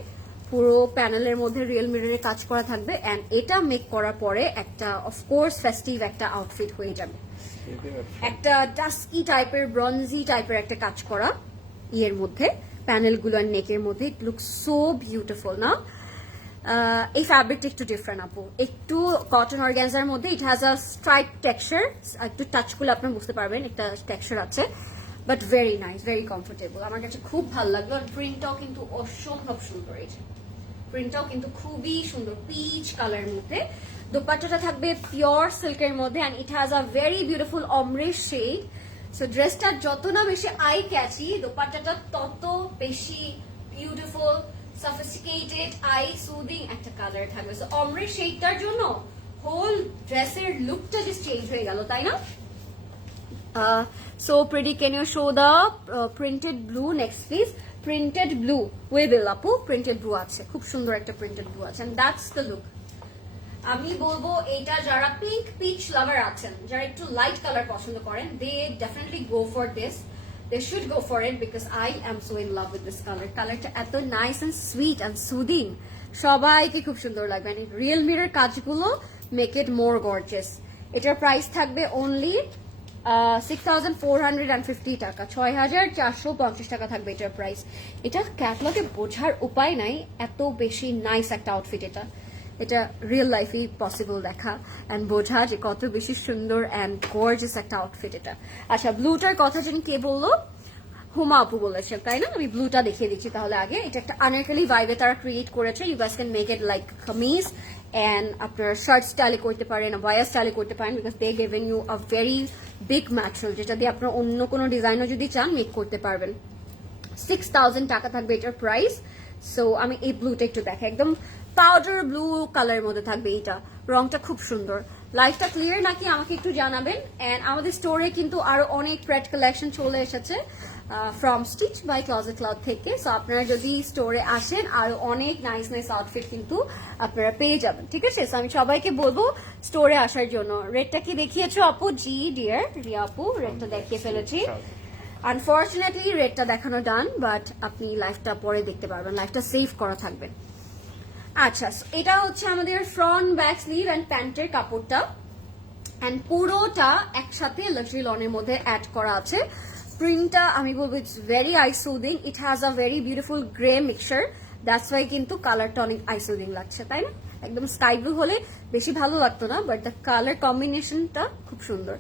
পুরো প্যানেলের মধ্যে রিয়েল মিররের কাজ করা থাকবে, অ্যান্ড এটা মেক করার পরে একটা অফকোর্স ফেস্টিভ একটা আউটফিট হয়ে যাবে। একটা ডাস্কি টাইপের, ব্রঞ্জি টাইপের একটা কাজ করা ইয়ের মধ্যে, প্যানেলগুলো আর নেকের মধ্যে। ইট লুক সো বিউটিফুল না? এই ফ্যাব্রিকটা একটু ডিফারেন্ট আপু, একটু কটন অর্গানজার মধ্যে। ইট হ্যাজ আ স্ট্রাইপ টেক্সচার, একটু টাচ করলে আপনারা বুঝতে পারবেন একটা টেক্সচার আছে, but very nice, very comfortable. আমার কাছে খুব ভালো লাগলো। আর প্রিন্টটাও কিন্তু অসম্ভব সুন্দর, এই যে প্রিন্টটাও কিন্তু খুবই সুন্দর, পিচ কালারের মধ্যে। দোপাট্টাটা থাকবে পিওর সিল্কের মধ্যে, and it has a very beautiful অমরেশ শেড। সো ড্রেসটা যত না বেশি আই ক্যাচি, দোপাট্টাটা তত বেশি বিউটিফুল, সফিস্টিকেটেড, আই সুদিং একটা কালার থাকবে। সো অমরেশ শেডটার জন্য হোল ড্রেসের লুকটা জাস্ট চেঞ্জ হয়ে গেল, তাই না? So pretty, can you show the printed blue next please? Printed blue, we will আপু, printed blue আছে, খুব সুন্দর একটা printed blue আছে, and that's the look. আমি বলবো এটা যারা পিঙ্ক পিচ লাভার আছেন, যারা একটু লাইট কালার পছন্দ করেন, they definitely go for this. They should go for it because I am so in love with this color. কালারটা এত nice and sweet and soothing, সবাইকে খুব সুন্দর লাগবে। and রিয়েল মিরর কাজগুলো মেক ইট মোর গর্জিয়াস। এটার price থাকবে only 6,450 টাকা, 6,450 টাকা থাকবে এটার প্রাইস। এটা ক্যাটালগে বোঝার উপায় নাই, এত বেশি নাইস একটা আউটফিট এটা। এটা রিয়েল লাইফে পসিবল দেখা অ্যান্ড বোঝা যে কত বেশি সুন্দর অ্যান্ড গর্জিয়াস একটা আউটফিট এটা। আচ্ছা, ব্লুটার কথা জানি কে বললো? হুমা আপু বলেছে, তাই না? আমি ব্লুটা দেখিয়ে দিচ্ছি তাহলে আগে। এটা একটা আনারকলি ভাইবে তারা ক্রিয়েট করেছে। You guys can make it like kameez, and আপনার শার্ট স্টাইলে করতে পারেন, ওয়ার স্টাইলে করতে পারেন, because they given you a very big material, যেটা দিয়ে আপনার অন্য কোনো ডিজাইনও যদি চান মেক করতে পারবেন। 6,000 টাকা থাকবে এটার প্রাইস। সো আমি এই ব্লুটা একটু দেখাই, একদম পাউডার ব্লু কালারের মধ্যে থাকবে এটা। রংটা খুব সুন্দর। লাইফটা ক্লিয়ার নাকি আমাকে একটু জানাবেন। অ্যান্ড আমাদের স্টোরে কিন্তু আরো অনেক প্রেড কালেকশন চলে এসেছে from Stitch by closet Cloud থেকে। সো আপনারা যদি স্টোরে আসেন আরো অনেক নাইস নাইস আউটফিট কিন্তু আপনারা পেয়ে যাবেন, ঠিক আছে? সো আমি সবাইকে বলবো স্টোরে আসার জন্য। রেডটা কি দেখিয়েছো আপু? জি ডিয়ার রিয়া আপু, রেডটা দেখিয়ে ফেলেছি। আনফর্চুনেটলি রেডটা দেখানো ডান, বাট আপনি লাইফটা পরে দেখতে পারবেন, লাইফটা সেভ করা থাকবে। আচ্ছা, এটা হচ্ছে আমাদের ফ্রন্ট ব্যাক স্লিভ অ্যান্ড প্যান্টের কাপড়টা, অ্যান্ড পুরোটা একসাথে লাক্সারি লনের মধ্যে অ্যাড করা আছে। প্রিন্টটা আমি বলবো it's very I soothing, it has a very beautiful grey mixture, that's why কিন্তু কালারটা অনেক আই সুদিং লাগছে, তাই না? একদম স্কাই ব্লু হলে বেশি ভালো লাগতো না, বাট দ্য কালার কম্বিনেশনটা খুব সুন্দর।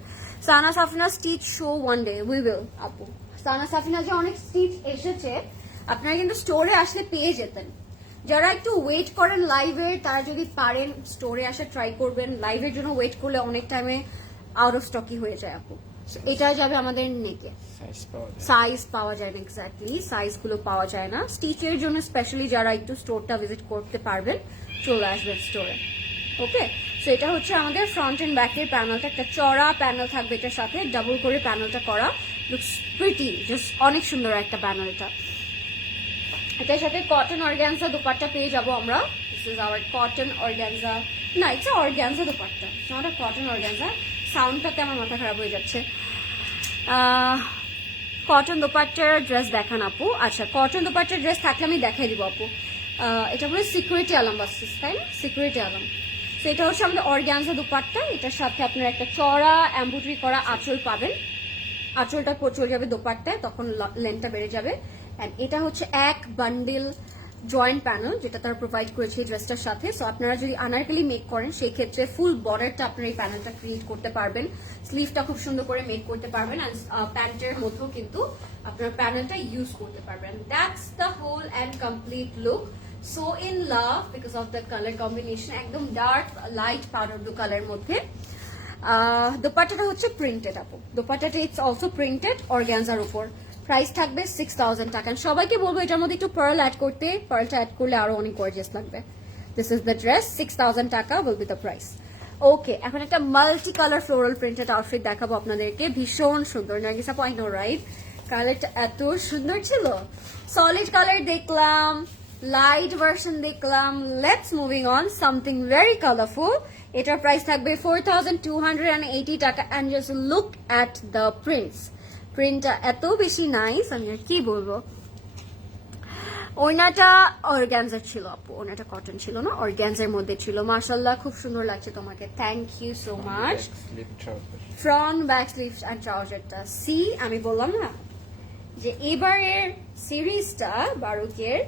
Sana Safina stitch show one day, we will আপু। সানা সাফিনা যে অনেক স্টিচ এসেছে, আপনারা কিন্তু স্টোরে আসলে পেয়ে যেতেন। যারা একটু ওয়েট করেন লাইভে, তারা যদি পারেন স্টোরে আসা ট্রাই করবেন। লাইভের জন্য ওয়েট করলে অনেক টাইমে আউট অফ স্টকই হয়ে যায় আপু। এটা যাবে আমাদের নেকে, সাইজ পাওয়া যায় না, এক্স্যাক্টলি সাইজগুলো পাওয়া যায় না। স্টিচের জন্য স্পেশালি যারা একটু স্টোরটা ভিজিট করতে পারবেন, চলে আসবেন স্টোরে। ওকে, সো এটা হচ্ছে আমাদের ফ্রন্ট এন্ড ব্যাকের প্যানেলটা, একটা চড়া প্যানেল থাকবে এটার সাথে, ডাবল করে প্যানেলটা করা, লুকস প্রিটি, জাস্ট অনেক সুন্দর একটা প্যানেল এটা। এটার সাথে কটন অর্গানজা দুপাট্টা পেয়ে যাবো আমরা। This is our cotton organza, না এটা organza dupatta, not a cotton organza. সাউন্ডটাতে আমার মাথা খারাপ হয়ে যাচ্ছে। কটন দোপাট্টার ড্রেস দেখান আপু। আচ্ছা, কটন দোপাট্টার ড্রেস থাকলে আমি দেখাই দিব আপু। এটা বলে সিকিউরিটি আলম বাসিস, তাই না? সিকিউরিটি আলম। তো এটা হচ্ছে আমাদের অর্গানজা দুপাট্টা, এটার সাথে আপনার একটা চড়া এমব্রয়ডারি করা আঁচল পাবেন। আঁচলটা চলে যাবে দোপাট্টায়, তখন লেন্থটা বেড়ে যাবে। এন্ড এটা হচ্ছে এক বান্ডিল জয়েন্ট প্যানেল যেটা তারা প্রোভাইড করেছে এই ড্রেসটার সাথে। সো আপনারা যদি আনারকলি মেক করেন সেই ক্ষেত্রে ফুল বর্ডারটা আপনারা এই প্যানেলটা ক্রিয়েট করতে পারবেন, স্লিভটা খুব সুন্দর করে মেক করতে পারবেন, এন্ড প্যান্টের মধ্যেও কিন্তু আপনার প্যানেলটা ইউজ করতে পারবেন। That's the whole and complete look. So in love because of the colour combination, একদম ডার্ক লাইট পাউডার ব্লু কালারের মধ্যে। দোপাট্টাটা হচ্ছে প্রিন্টেড আপু, দোপাট্টাটা ইটস অলসো প্রিন্টেড অর্গানজার উপর। প্রাইস থাকবে 6000 টাকা। সবাইকে বলবো এটার মধ্যে একটু পার্ল অ্যাড করতে, পার্লটা অ্যাড করলে আরো অনেক গর্জিয়াস লাগবে। দিস ইজ দ্য ড্রেস, 6000 টাকা will be the price. Okay, এখন একটা multi colour floral printed outfit দেখাবো আপনাদেরকে, ভীষণ সুন্দর। নার্গিস আপু, আই নো রাইট, কালারটা এত সুন্দর ছিল। সলিড কালার দেখলাম, লাইট ভার্সন দেখলাম, let's moving on something very colourful. এটার প্রাইস থাকবে 4280 টাকা। And just look at the prints, প্রিন্টটা এত বেশি নাইস, আমি আর কি বলবো। ওড়নাটা অর্গানজার ছিল আপু, ওড়নাটা কটন ছিল না, অর্গানজার মধ্যে ছিল। মাশাআল্লাহ, খুব সুন্দর লাগছে তোমাকে, thank you so much. Front back sleeve and ট্রাউজারটা সি, আমি বললাম না যে এবারের সিরিজটা বারুকের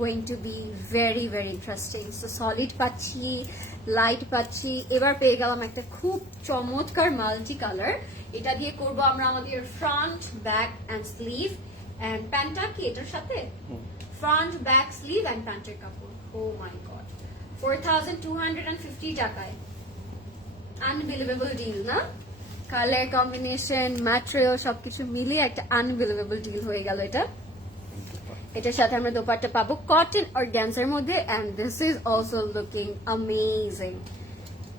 going to be very very interesting. So solid পাচ্ছি, লাইট পাচ্ছি, এবার পেয়ে গেলাম একটা খুব চমৎকার মাল্টি কালার। এটা দিয়ে করবো আমরা আমাদের front back and sleeve and প্যান্টটা কি এটার সাথে ফ্রন্ট ব্যাক স্লিভ অ্যান্ড প্যান্টের কাপড়। ও মাই গড, 4250 টাকায় আনবিলিভেবল ডিল না? কালার কম্বিনেশন, ম্যাটেরিয়াল সবকিছু মিলিয়ে একটা আনবিলিভেবল ডিল হয়ে গেল এটা। এটার সাথে আমরা দোপাট্টা পাবো কটন অর্গানজার মধ্যে, and this is also looking amazing.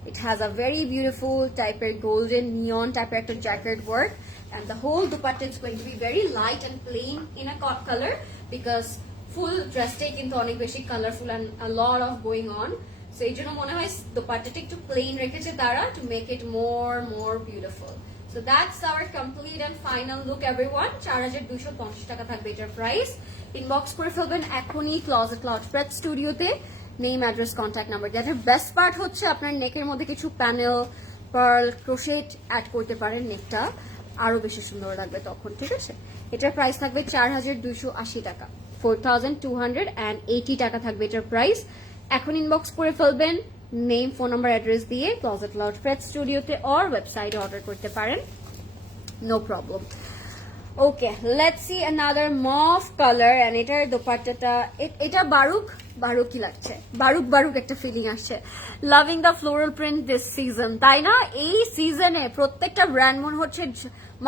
It has a very beautiful type of golden neon type of jacket work, and the whole dupatta is going to be very light and plain in a color because full dress day কিন্তু অনেক বেশি colorful and a lot of going on. So এই জন্য মনে হয় দোপাট্টাটা একটু plain রেখেছে তারা to make it more beautiful. So that's our complete and final look everyone. 4250 টাকা থাকবে এটার প্রাইস। ইনবক্স করে ফেলবেন এখনই ক্লজেট ক্লাউড স্প্রেড স্টুডিওতে, নেম অ্যাড্রেস কন্ট্যাক্ট নাম্বার। যেটার বেস্ট পার্ট হচ্ছে আপনার নেকের মধ্যে কিছু প্যানেল পার্ল ক্রোশেট অ্যাড করতে পারেন, নেকটা আরো বেশি সুন্দর লাগবে তখন, ঠিক আছে? এটার প্রাইস থাকবে 4280 টাকা, 4280 টাকা থাকবে এটার প্রাইস। এখন ইনবক্স করে ফেলবেন নেম, ফোন নাম্বার, অ্যাড্রেস দিয়ে ক্লজেট ক্লাউড স্প্রেড স্টুডিওতে অর ওয়েবসাইটে অর্ডার করতে পারেন, no problem. Okay, let's see another mauve colour. And এটার দোপাট্টাটা, এটা বারুকি লাগছে, বারুক একটা ফিলিং আসছে। Loving the floral print this season, তাই না? এই সিজনে প্রত্যেকটা ব্র্যান্ড মনে হচ্ছে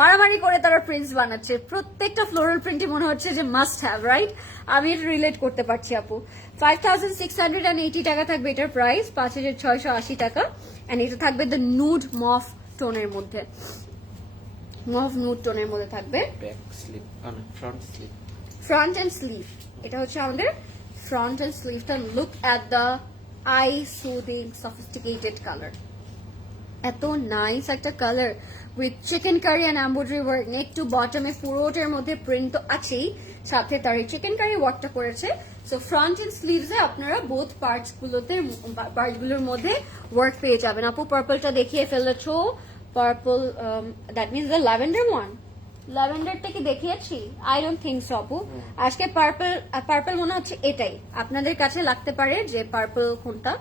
মারামারি করে তারা প্রিন্টস বানাচ্ছে, প্রত্যেকটা ফ্লোরাল প্রিন্টই মনে হচ্ছে যে মাস্ট হ্যাভ, রাইট? আমি এটা রিলেট করতে পারছি আপু। 5680 টাকা থাকবে এটার প্রাইস, 5680 টাকা। এন্ড এটা থাকবে দ্য নুড মফ টোনের মধ্যে, মফ নুড টোনের মধ্যে থাকবে। Back sleeve, front sleeve, front and sleeve, এটা হচ্ছে আমাদের ফ্রন্ট এন্ড স্লিভটা। Look at the eye soothing sophisticated colour, এত নাইস একটা colour with chikankari and embroidery work. Neck to বটমে পুরোটার মধ্যে প্রিন্ট তো আছেই, সাথে তার এই চিকেন কারি ওয়ার্কটা করেছে। সো ফ্রন্ট এন্ড স্লিভসে আপনারা বোথ পার্টগুলোর মধ্যে ওয়ার্ক পেয়ে যাবেন। আপু পার্পলটা দেখিয়ে ফেলেছো, purple that means the lavender one, ল্যাভেন্ডারটা কি দেখিয়েছি? আই ডোন্ট থিঙ্ক সো আপু। আজকে পার্পল মনে হচ্ছে এটাই আপনাদের কাছে লাগতে পারে যে পার্পল কোনটা,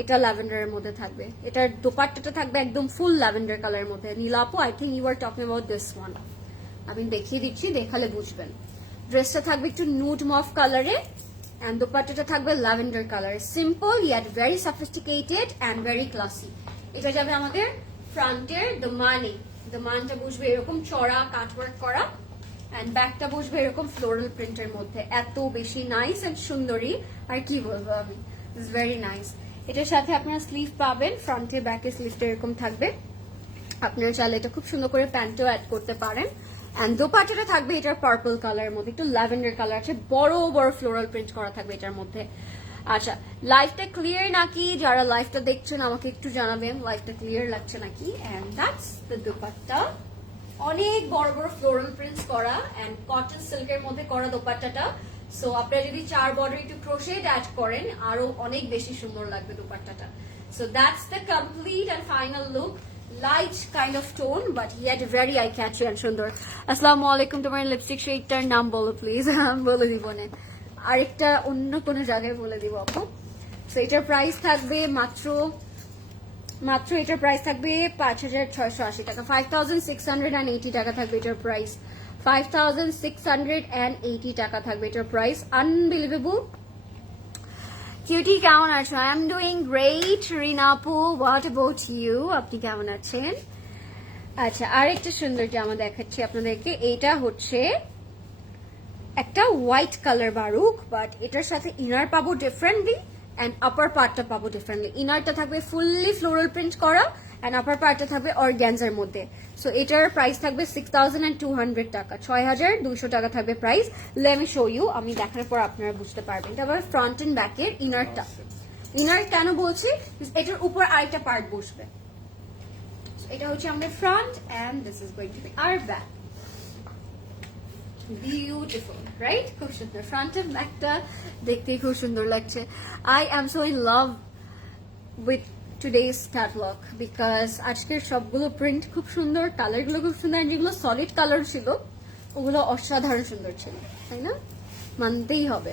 এটা ল্যাভেন্ডারের মধ্যে থাকবে। এটার দোপাট্টাটা থাকবে একদম ফুল ল্যাভেন্ডার কালারের মধ্যে। নীলা আপু, I think you are talking about this one. আমি দেখিয়ে দিচ্ছি, দেখালে বুঝবেন। ড্রেসটা থাকবে একটু নুড মফ কালারে অ্যান্ড দোপাট্টাটা থাকবে lavender colour. Simple yacht very sophisticated and very classy. এটা যাবে আমাদের ফ্রন্টের দমানটা বসবে এরকম চড়া কাটওয়ার্ক করা, এন্ড ব্যাকটা বসবে এরকম ফ্লোরাল প্রিন্টের মধ্যে। এত বেশি নাইস এন্ড সুন্দরী, আর কি বলবো আমি, ইটস ভেরি নাইস। এটার সাথে আপনারা স্লিভ পাবেন, ফ্রন্টে ব্যাকে স্লিভটা এরকম থাকবে। আপনারা চাইলে এটা খুব সুন্দর করে প্যান্টও অ্যাড করতে পারেন। এন্ড দোপাট্টাটা থাকবে এটার পার্পল কালারের মধ্যে, একটু ল্যাভেন্ডার কালার আছে, বড় বড় ফ্লোরাল প্রিন্ট করা থাকবে এটার মধ্যে। আচ্ছা, লাইফটা ক্লিয়ার নাকি? যারা লাইফটা দেখছেন আমাকে একটু জানাবেন লাইফটা ক্লিয়ার লাগছে নাকি। এন্ড দ্যাটস দ্য দোপাট্টা, অনেক বড় বড় ফ্লোরাল প্রিন্টস করা এন্ড কটন সিল্কের মধ্যে করা দোপাট্টাটা। সো আপনারা যদি 4 বর্ডার একটু ক্রোশেট অ্যাড করেন আরো অনেক বেশি সুন্দর লাগবে দোপাট্টাটা। So that's the complete and final look. Light kind of tone but yet very eye catchy and সুন্দর। আসসালামু আলাইকুম, তোমার লিপস্টিক শেডটার নাম বলো প্লিজ। বলে দিব না, আরেকটা অন্য কোনো জায়গায় বলে দিব আপু। সো এটার প্রাইস থাকবে মাত্র এটার প্রাইস থাকবে 5,680 টাকা, 5,680 টাকা থাকবে এটার প্রাইস, 5,680 টাকা থাকবে এটার প্রাইস। আনবিলিভেবল। কিউটি কেমন আছো? আই এম ডুইং গ্রেট রিনা আপু, হোয়াট অ্যাবাউট ইউ? আপনি কেমন আছেন? আচ্ছা, আরেকটা সুন্দর জামা দেখাচ্ছি আপনাদেরকে। এটা হচ্ছে একটা হোয়াইট কালার বারুক, বাট এটার সাথে ইনার পাবো ডিফারেন্টলি অ্যান্ড আপার পার্টটা পাবো ডিফারেন্টলি। ইনারটা থাকবে ফুললি ফ্লোরাল প্রিন্ট করা অ্যান্ড আপার পার্টটা থাকবে অর্গ্যানজার মধ্যে। সো এটার প্রাইস থাকবে 6,200 টাকা, 6,200 টাকা থাকবে price. Let me show you, আমি দেখার পর আপনারা বুঝতে পারবেন। তারপর ফ্রন্ট এন্ড ব্যাকের ইনারটা, ইনার কেন বলছি, এটার উপর আরেকটা পার্ট বসবে। এটা হচ্ছে আমাদের front and this is going to be our back. Beautiful right? খুব সুন্দর, ফ্রন্ট এন্ড ব্যাকটা দেখতেই খুব সুন্দর লাগছে। I am so in love with today's catalogue because আজকের সবগুলো প্রিন্ট খুব সুন্দর, কালারগুলো খুব সুন্দর, যেগুলো সলিড কালার ছিল ওগুলো অসাধারণ সুন্দর ছিল, তাই না? মানতেই হবে।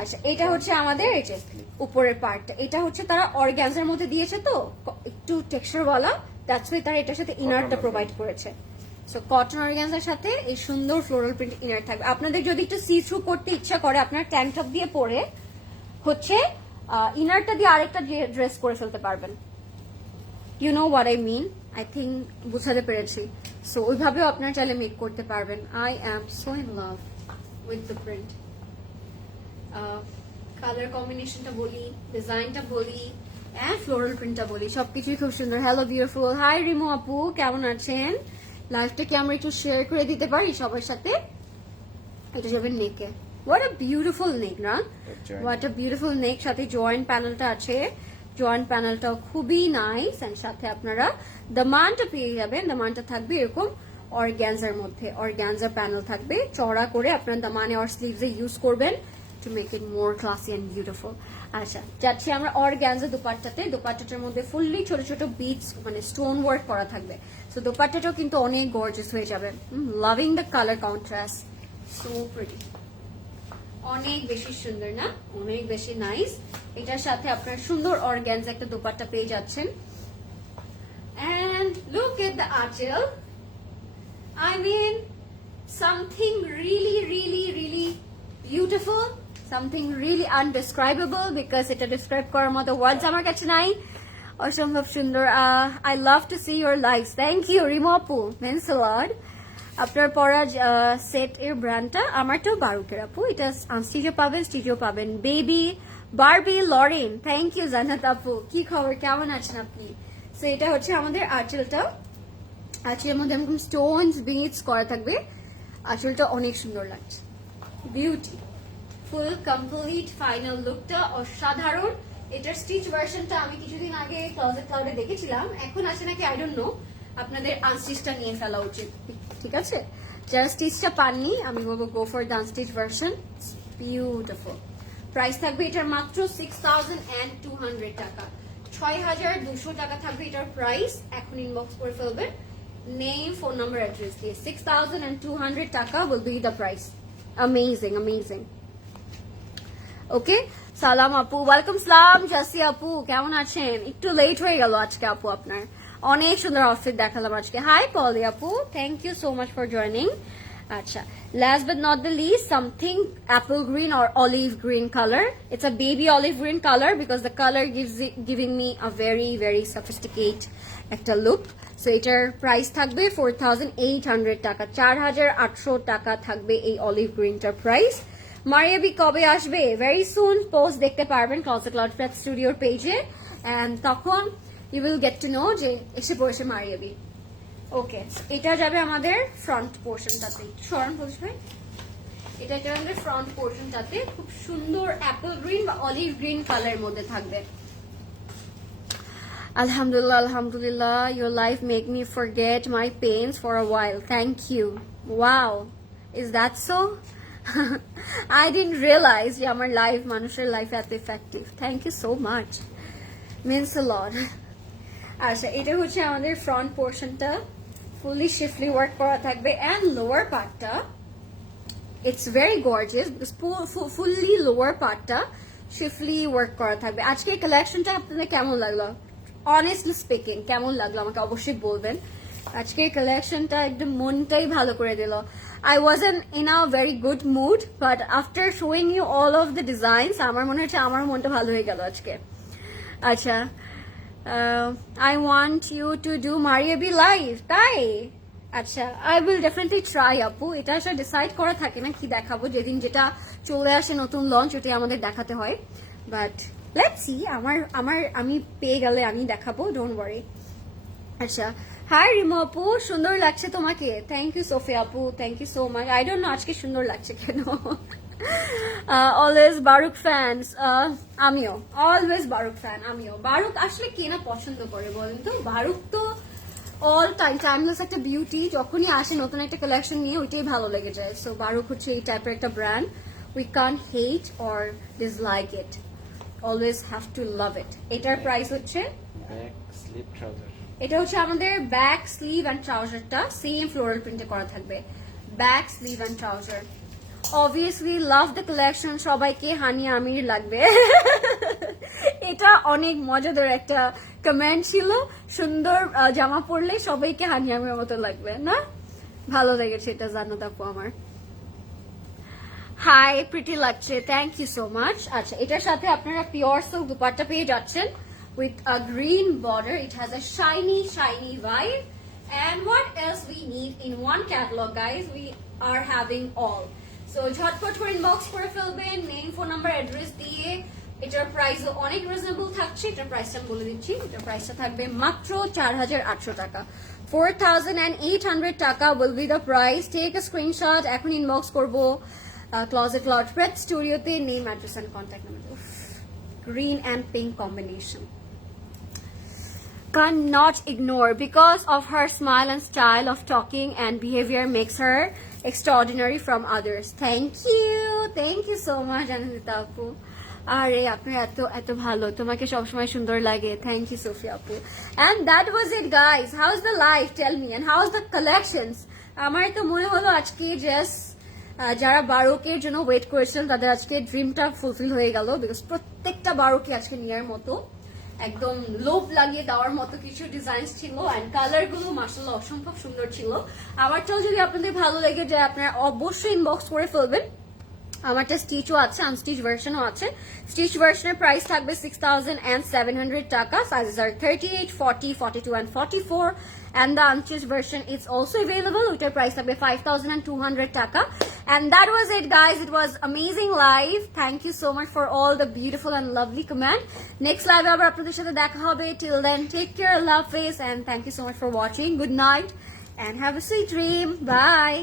আচ্ছা, এটা হচ্ছে আমাদের এই যে উপরের পার্টটা, এটা হচ্ছে তারা অর্গ্যানজার মধ্যে দিয়েছে তো একটু টেক্সচার ওয়ালা, দ্যাটস ওয়াই তারা এটার সাথে ইনারটা প্রোভাইড করেছে। সো কটন অর্গ্যানজার সাথে এই সুন্দর ফ্লোরাল প্রিন্ট ইনার থাকবে। আপনাদের যদি একটু সি থ্রু করতে ইচ্ছা করে, আপনার ট্যাঙ্ক টপ দিয়ে পরে হচ্ছে ইনারটা দিয়ে আরেকটা ড্রেস করে ফেলতে পারবেন। You know what I mean, I think বুঝাতে পেরেছি। সো ওইভাবেও আপনার চাইলে মেক করতে পারবেন। I am so in love with the print. Colour কম্বিনেশনটা বলি, ডিজাইনটা বলি, হ্যাঁ ফ্লোরাল প্রিন্টটা বলি, সবকিছুই খুব সুন্দর। হ্যালো বিউটিফুল, হাই রিমো আপু, কেমন আছেন? লাইভটাকে আমরা একটু শেয়ার করে দিতে পারি সবার সাথে। এটা যাবে নেকে, হোয়াট আ বিউটিফুল নেক না, হোয়াট আ বিউটিফুল নেক, সাথে জয়েন্ট প্যানেলটা আছে, জয়েন্ট প্যানেলটাও খুবই নাইস, এন্ড সাথে আপনারা দামানটা পেয়ে যাবেন। দামানটা থাকবে এরকম অর্গ্যানজার মধ্যে, অর্গ্যানজার প্যানেল থাকবে চড়া করে, আপনার দামানে আর স্লিভসে ইউজ করবেন to make it more classy and beautiful. আচ্ছা, যাচ্ছি আমরা অর্গ্যানজা দোপাট্টাতে। দোপাট্টাটার মধ্যে ফুললি ছোট ছোট বিটস মানে স্টোন ওয়ার্ক করা থাকবে। সো দোপাট্টাটাও কিন্তু অনেক গর্জিয়াস হয়ে যাবে। Loving the colour contrast, so pretty, অনেক বেশি সুন্দর না, অনেক বেশি নাইস। এটার সাথে আপনার সুন্দর অর্গ্যানজা একটা দোপাট্টা পেয়ে যাচ্ছেন। এন্ড লুক এট দ্য আঁচল, I mean something really really really beautiful, something really undescribable because এটা describe করার মতো ওয়ার্ডস আমার কাছে নাই। অসম্ভব সুন্দর। I love to see your lives. Thank you Rimo আপু, means a lot. আপনার পরা সেট এর ব্র্যান্ডটা আমারটাও বারুকের আপু, এটা আনস্টিচও পাবেন, স্টিচও পাবেন। Baby Barbie Lauren, thank you Jannat আপু, কি খবর, কেমন আছেন আপনি? সো এটা হচ্ছে আমাদের আঁচলটা, আঁচলের মধ্যে এরকম স্টোনস বিটস করা থাকবে। আঁচলটা অনেক সুন্দর লাগছে, বিউটি ফুল কমপ্লিট ফাইনাল লুকটা অসাধারণ। এটার স্টিচ ভার্সনটা আমি কিছুদিন আগে ক্লোজেট ক্লাউডে দেখেছিলাম, এখন আছে নাকি আই ডোন্ট নো। আপনাদের আনস্টিচটা নিয়ে ফেলা উচিত, ঠিক আছে? যারা স্টিচটা পাননি আমি বলবো go for the unstitch version, beautiful. Price থাকবে এটার মাত্র 6,200 টাকা, 6,200 টাকা থাকবে এটার প্রাইস। এখন ইনবক্স করে ফেলবেন name, phone number, address দিয়ে। 6,200 টাকা will be the price. Amazing, amazing. Okay, সালাম আপু, ওয়েলকাম সালাম। জাসি আপু কেমন আছেন? একটু লেট হয়ে গেল আজকে আপু, আপনার অনেক সুন্দর আউটফিট দেখালাম আজকে। হাই পলি আপু, thank you so much for joining. আচ্ছা, last but not the least, something apple green or olive green color. It's a baby olive green color because the color giving me a very very sophisticated একটা look. So এটার price থাকবে 4,800 টাকা, 4,800 টাকা থাকবে এই olive গ্রিনটার price. Maria B কবে আসবে? Very soon, post দেখতে পারবেন ক্লোজেট ক্লাউড ফ্ল্যাট স্টুডিওর পেজে, এন্ড তখন you will get to know যে এসে পড়েছে মারিয়াবি। ওকে, এটা যাবে আমাদের ফ্রন্ট পোর্শনটাতে, সরণ বসবে। এটা আমাদের ফ্রন্ট পোর্শনটাতে খুব সুন্দর অ্যাপল গ্রিন বা অলিভ গ্রিন কালারের মধ্যে থাকবে। Alhamdulillah, alhamdulillah, your life make me forget my pains for a while. Thank you. Wow, is that so? I didn't realize যে আমার লাইফ, মানুষের লাইফ এত effective. Thank you so much. Means a lot. আচ্ছা এটা হচ্ছে আমাদের front পোর্শনটা fully শিফলি work করা থাকবে এন্ড লোয়ার পার্টটা it's very gorgeous fully lower পার্টটা শিফলি ওয়ার্ক করা থাকবে। আজকে এই কালেকশনটা আপনাদের কেমন লাগলো? অনেস্টলি স্পিকিং কেমন লাগলো আমাকে অবশ্যই বলবেন। আজকের কালেকশনটা একদম মনটাই ভালো করে দিল। I wasn't in a very good mood, but after showing you all of the designs, আমার মনে হচ্ছে আমার মনটা ভালো হয়ে গেল আজকে। আচ্ছা, I want you to do Mariabi live, তাই? আচ্ছা, I will definitely try আপু। এটা আসলে ডিসাইড করা থাকে না কি দেখাবো, যেদিন যেটা চলে আসে নতুন লঞ্চ ওটাই আমাদের দেখাতে হয়। বাট লেটস সি, আমি পেয়ে গেলে আমি দেখাবো, ডোন্ট ওয়ারি। আচ্ছা, হাই রিমো আপু, সুন্দর লাগছে তোমাকে। থ্যাংক ইউ সোফিয়া আপু, thank you so much. I don't know আজকে সুন্দর লাগছে কেন। অলওয়েজ বারুক ফ্যান্স, আমিও অলওয়েজ বারুক ফ্যান। আমিও বারুক আসলে কে না পছন্দ করে বলেন তো? বারুক তো অল টাইম টাইমলেস একটা বিউটি, যখনই আসে নতুন একটা কালেকশন নিয়ে ওইটাই ভালো লেগে যায়। সো বারুক হচ্ছে এই টাইপের একটা brand, we can't hate or dislike it, always have to love it. এটার প্রাইস হচ্ছে, ব্যাক স্লিপ ট্রাউজার। এটা হচ্ছে আমাদের ব্যাক স্লিভ অ্যান্ড ট্রাউজারটা সেম ফ্লোরাল প্রিন্টে করা থাকবে, back sleeve and trouser. Obviously love the collection, সবাইকে হানি আমির লাগবে। এটা অনেক মজাদার একটা কমেন্ট ছিল, সুন্দর জামা পরলে সবাইকে হানি আমির মতো লাগবে না? ভালো লেগেছে এটা, জানো আপু আমার। হাই, প্রিটি লাগছে, থ্যাংক ইউ সো মাচ। আচ্ছা, এটার সাথে আপনারা পিওর সিল্ক দুপাট্টা পেয়ে যাচ্ছেন with a green border. It has a shiny vibe. And what else we need in one catalog, guys? We are having all. So ঝটপট করে inbox করে ফেলবেন, নেম, ফোন নাম্বার, অ্যাড্রেস দিয়ে। এটার প্রাইস অনেক reasonable থাকছে। এটার প্রাইসটা বলে দিচ্ছি, এটার প্রাইসটা থাকবে মাত্র 4800 টাকা। 4800 টাকা will be the price. Take a screenshot, এখন ইনবক্স করবো Closet Cloud Pret স্টুডিওতে, name, address and contact number. Green and pink combination. Cannot ignore, because of her smile and style of talking and behavior makes her extraordinary from others. Thank you so much Anandita আপু। আরে আপনি এত ভালো, তোমাকে সবসময় সুন্দর লাগে। Thank you Sofia আপু। And that was it guys. How's the life? Tell me. And how's the collections? আমার তো মনে হলো আজকে জাস্ট যারা বারোকের জন্য ওয়েট করেছিলেন তাদের আজকে ড্রিমটা ফুলফিল হয়ে গেল, বিকজ প্রত্যেকটা বারোকে আজকে নেওয়ার মতো, একদম লোভ লাগিয়ে দেওয়ার মতো কিছু ডিজাইন ছিল। অ্যান্ড কালার গুলো মাশাআল্লাহ অসম্ভব সুন্দর ছিল। আমারটাও যদি আপনাদের ভালো লেগে যায় আপনারা অবশ্যই ইনবক্স করে ফেলবেন। আমারটা স্টিচও আছে, আনস্টিচ ভার্সনও আছে। স্টিচ ভার্সনের প্রাইস থাকবে 6700 টাকা। Sizes R 38, 40, 42 and 44. And the unstitched version is also available. ওইটার প্রাইস থাকবে 5200 টাকা। And that was it guys. It was amazing live. Thank you so much for all the beautiful and lovely comment. Next live আবার আপনাদের সাথে দেখা হবে। Till then, take care, love face, and thank you so much for watching. Good night and have a sweet dream. Bye.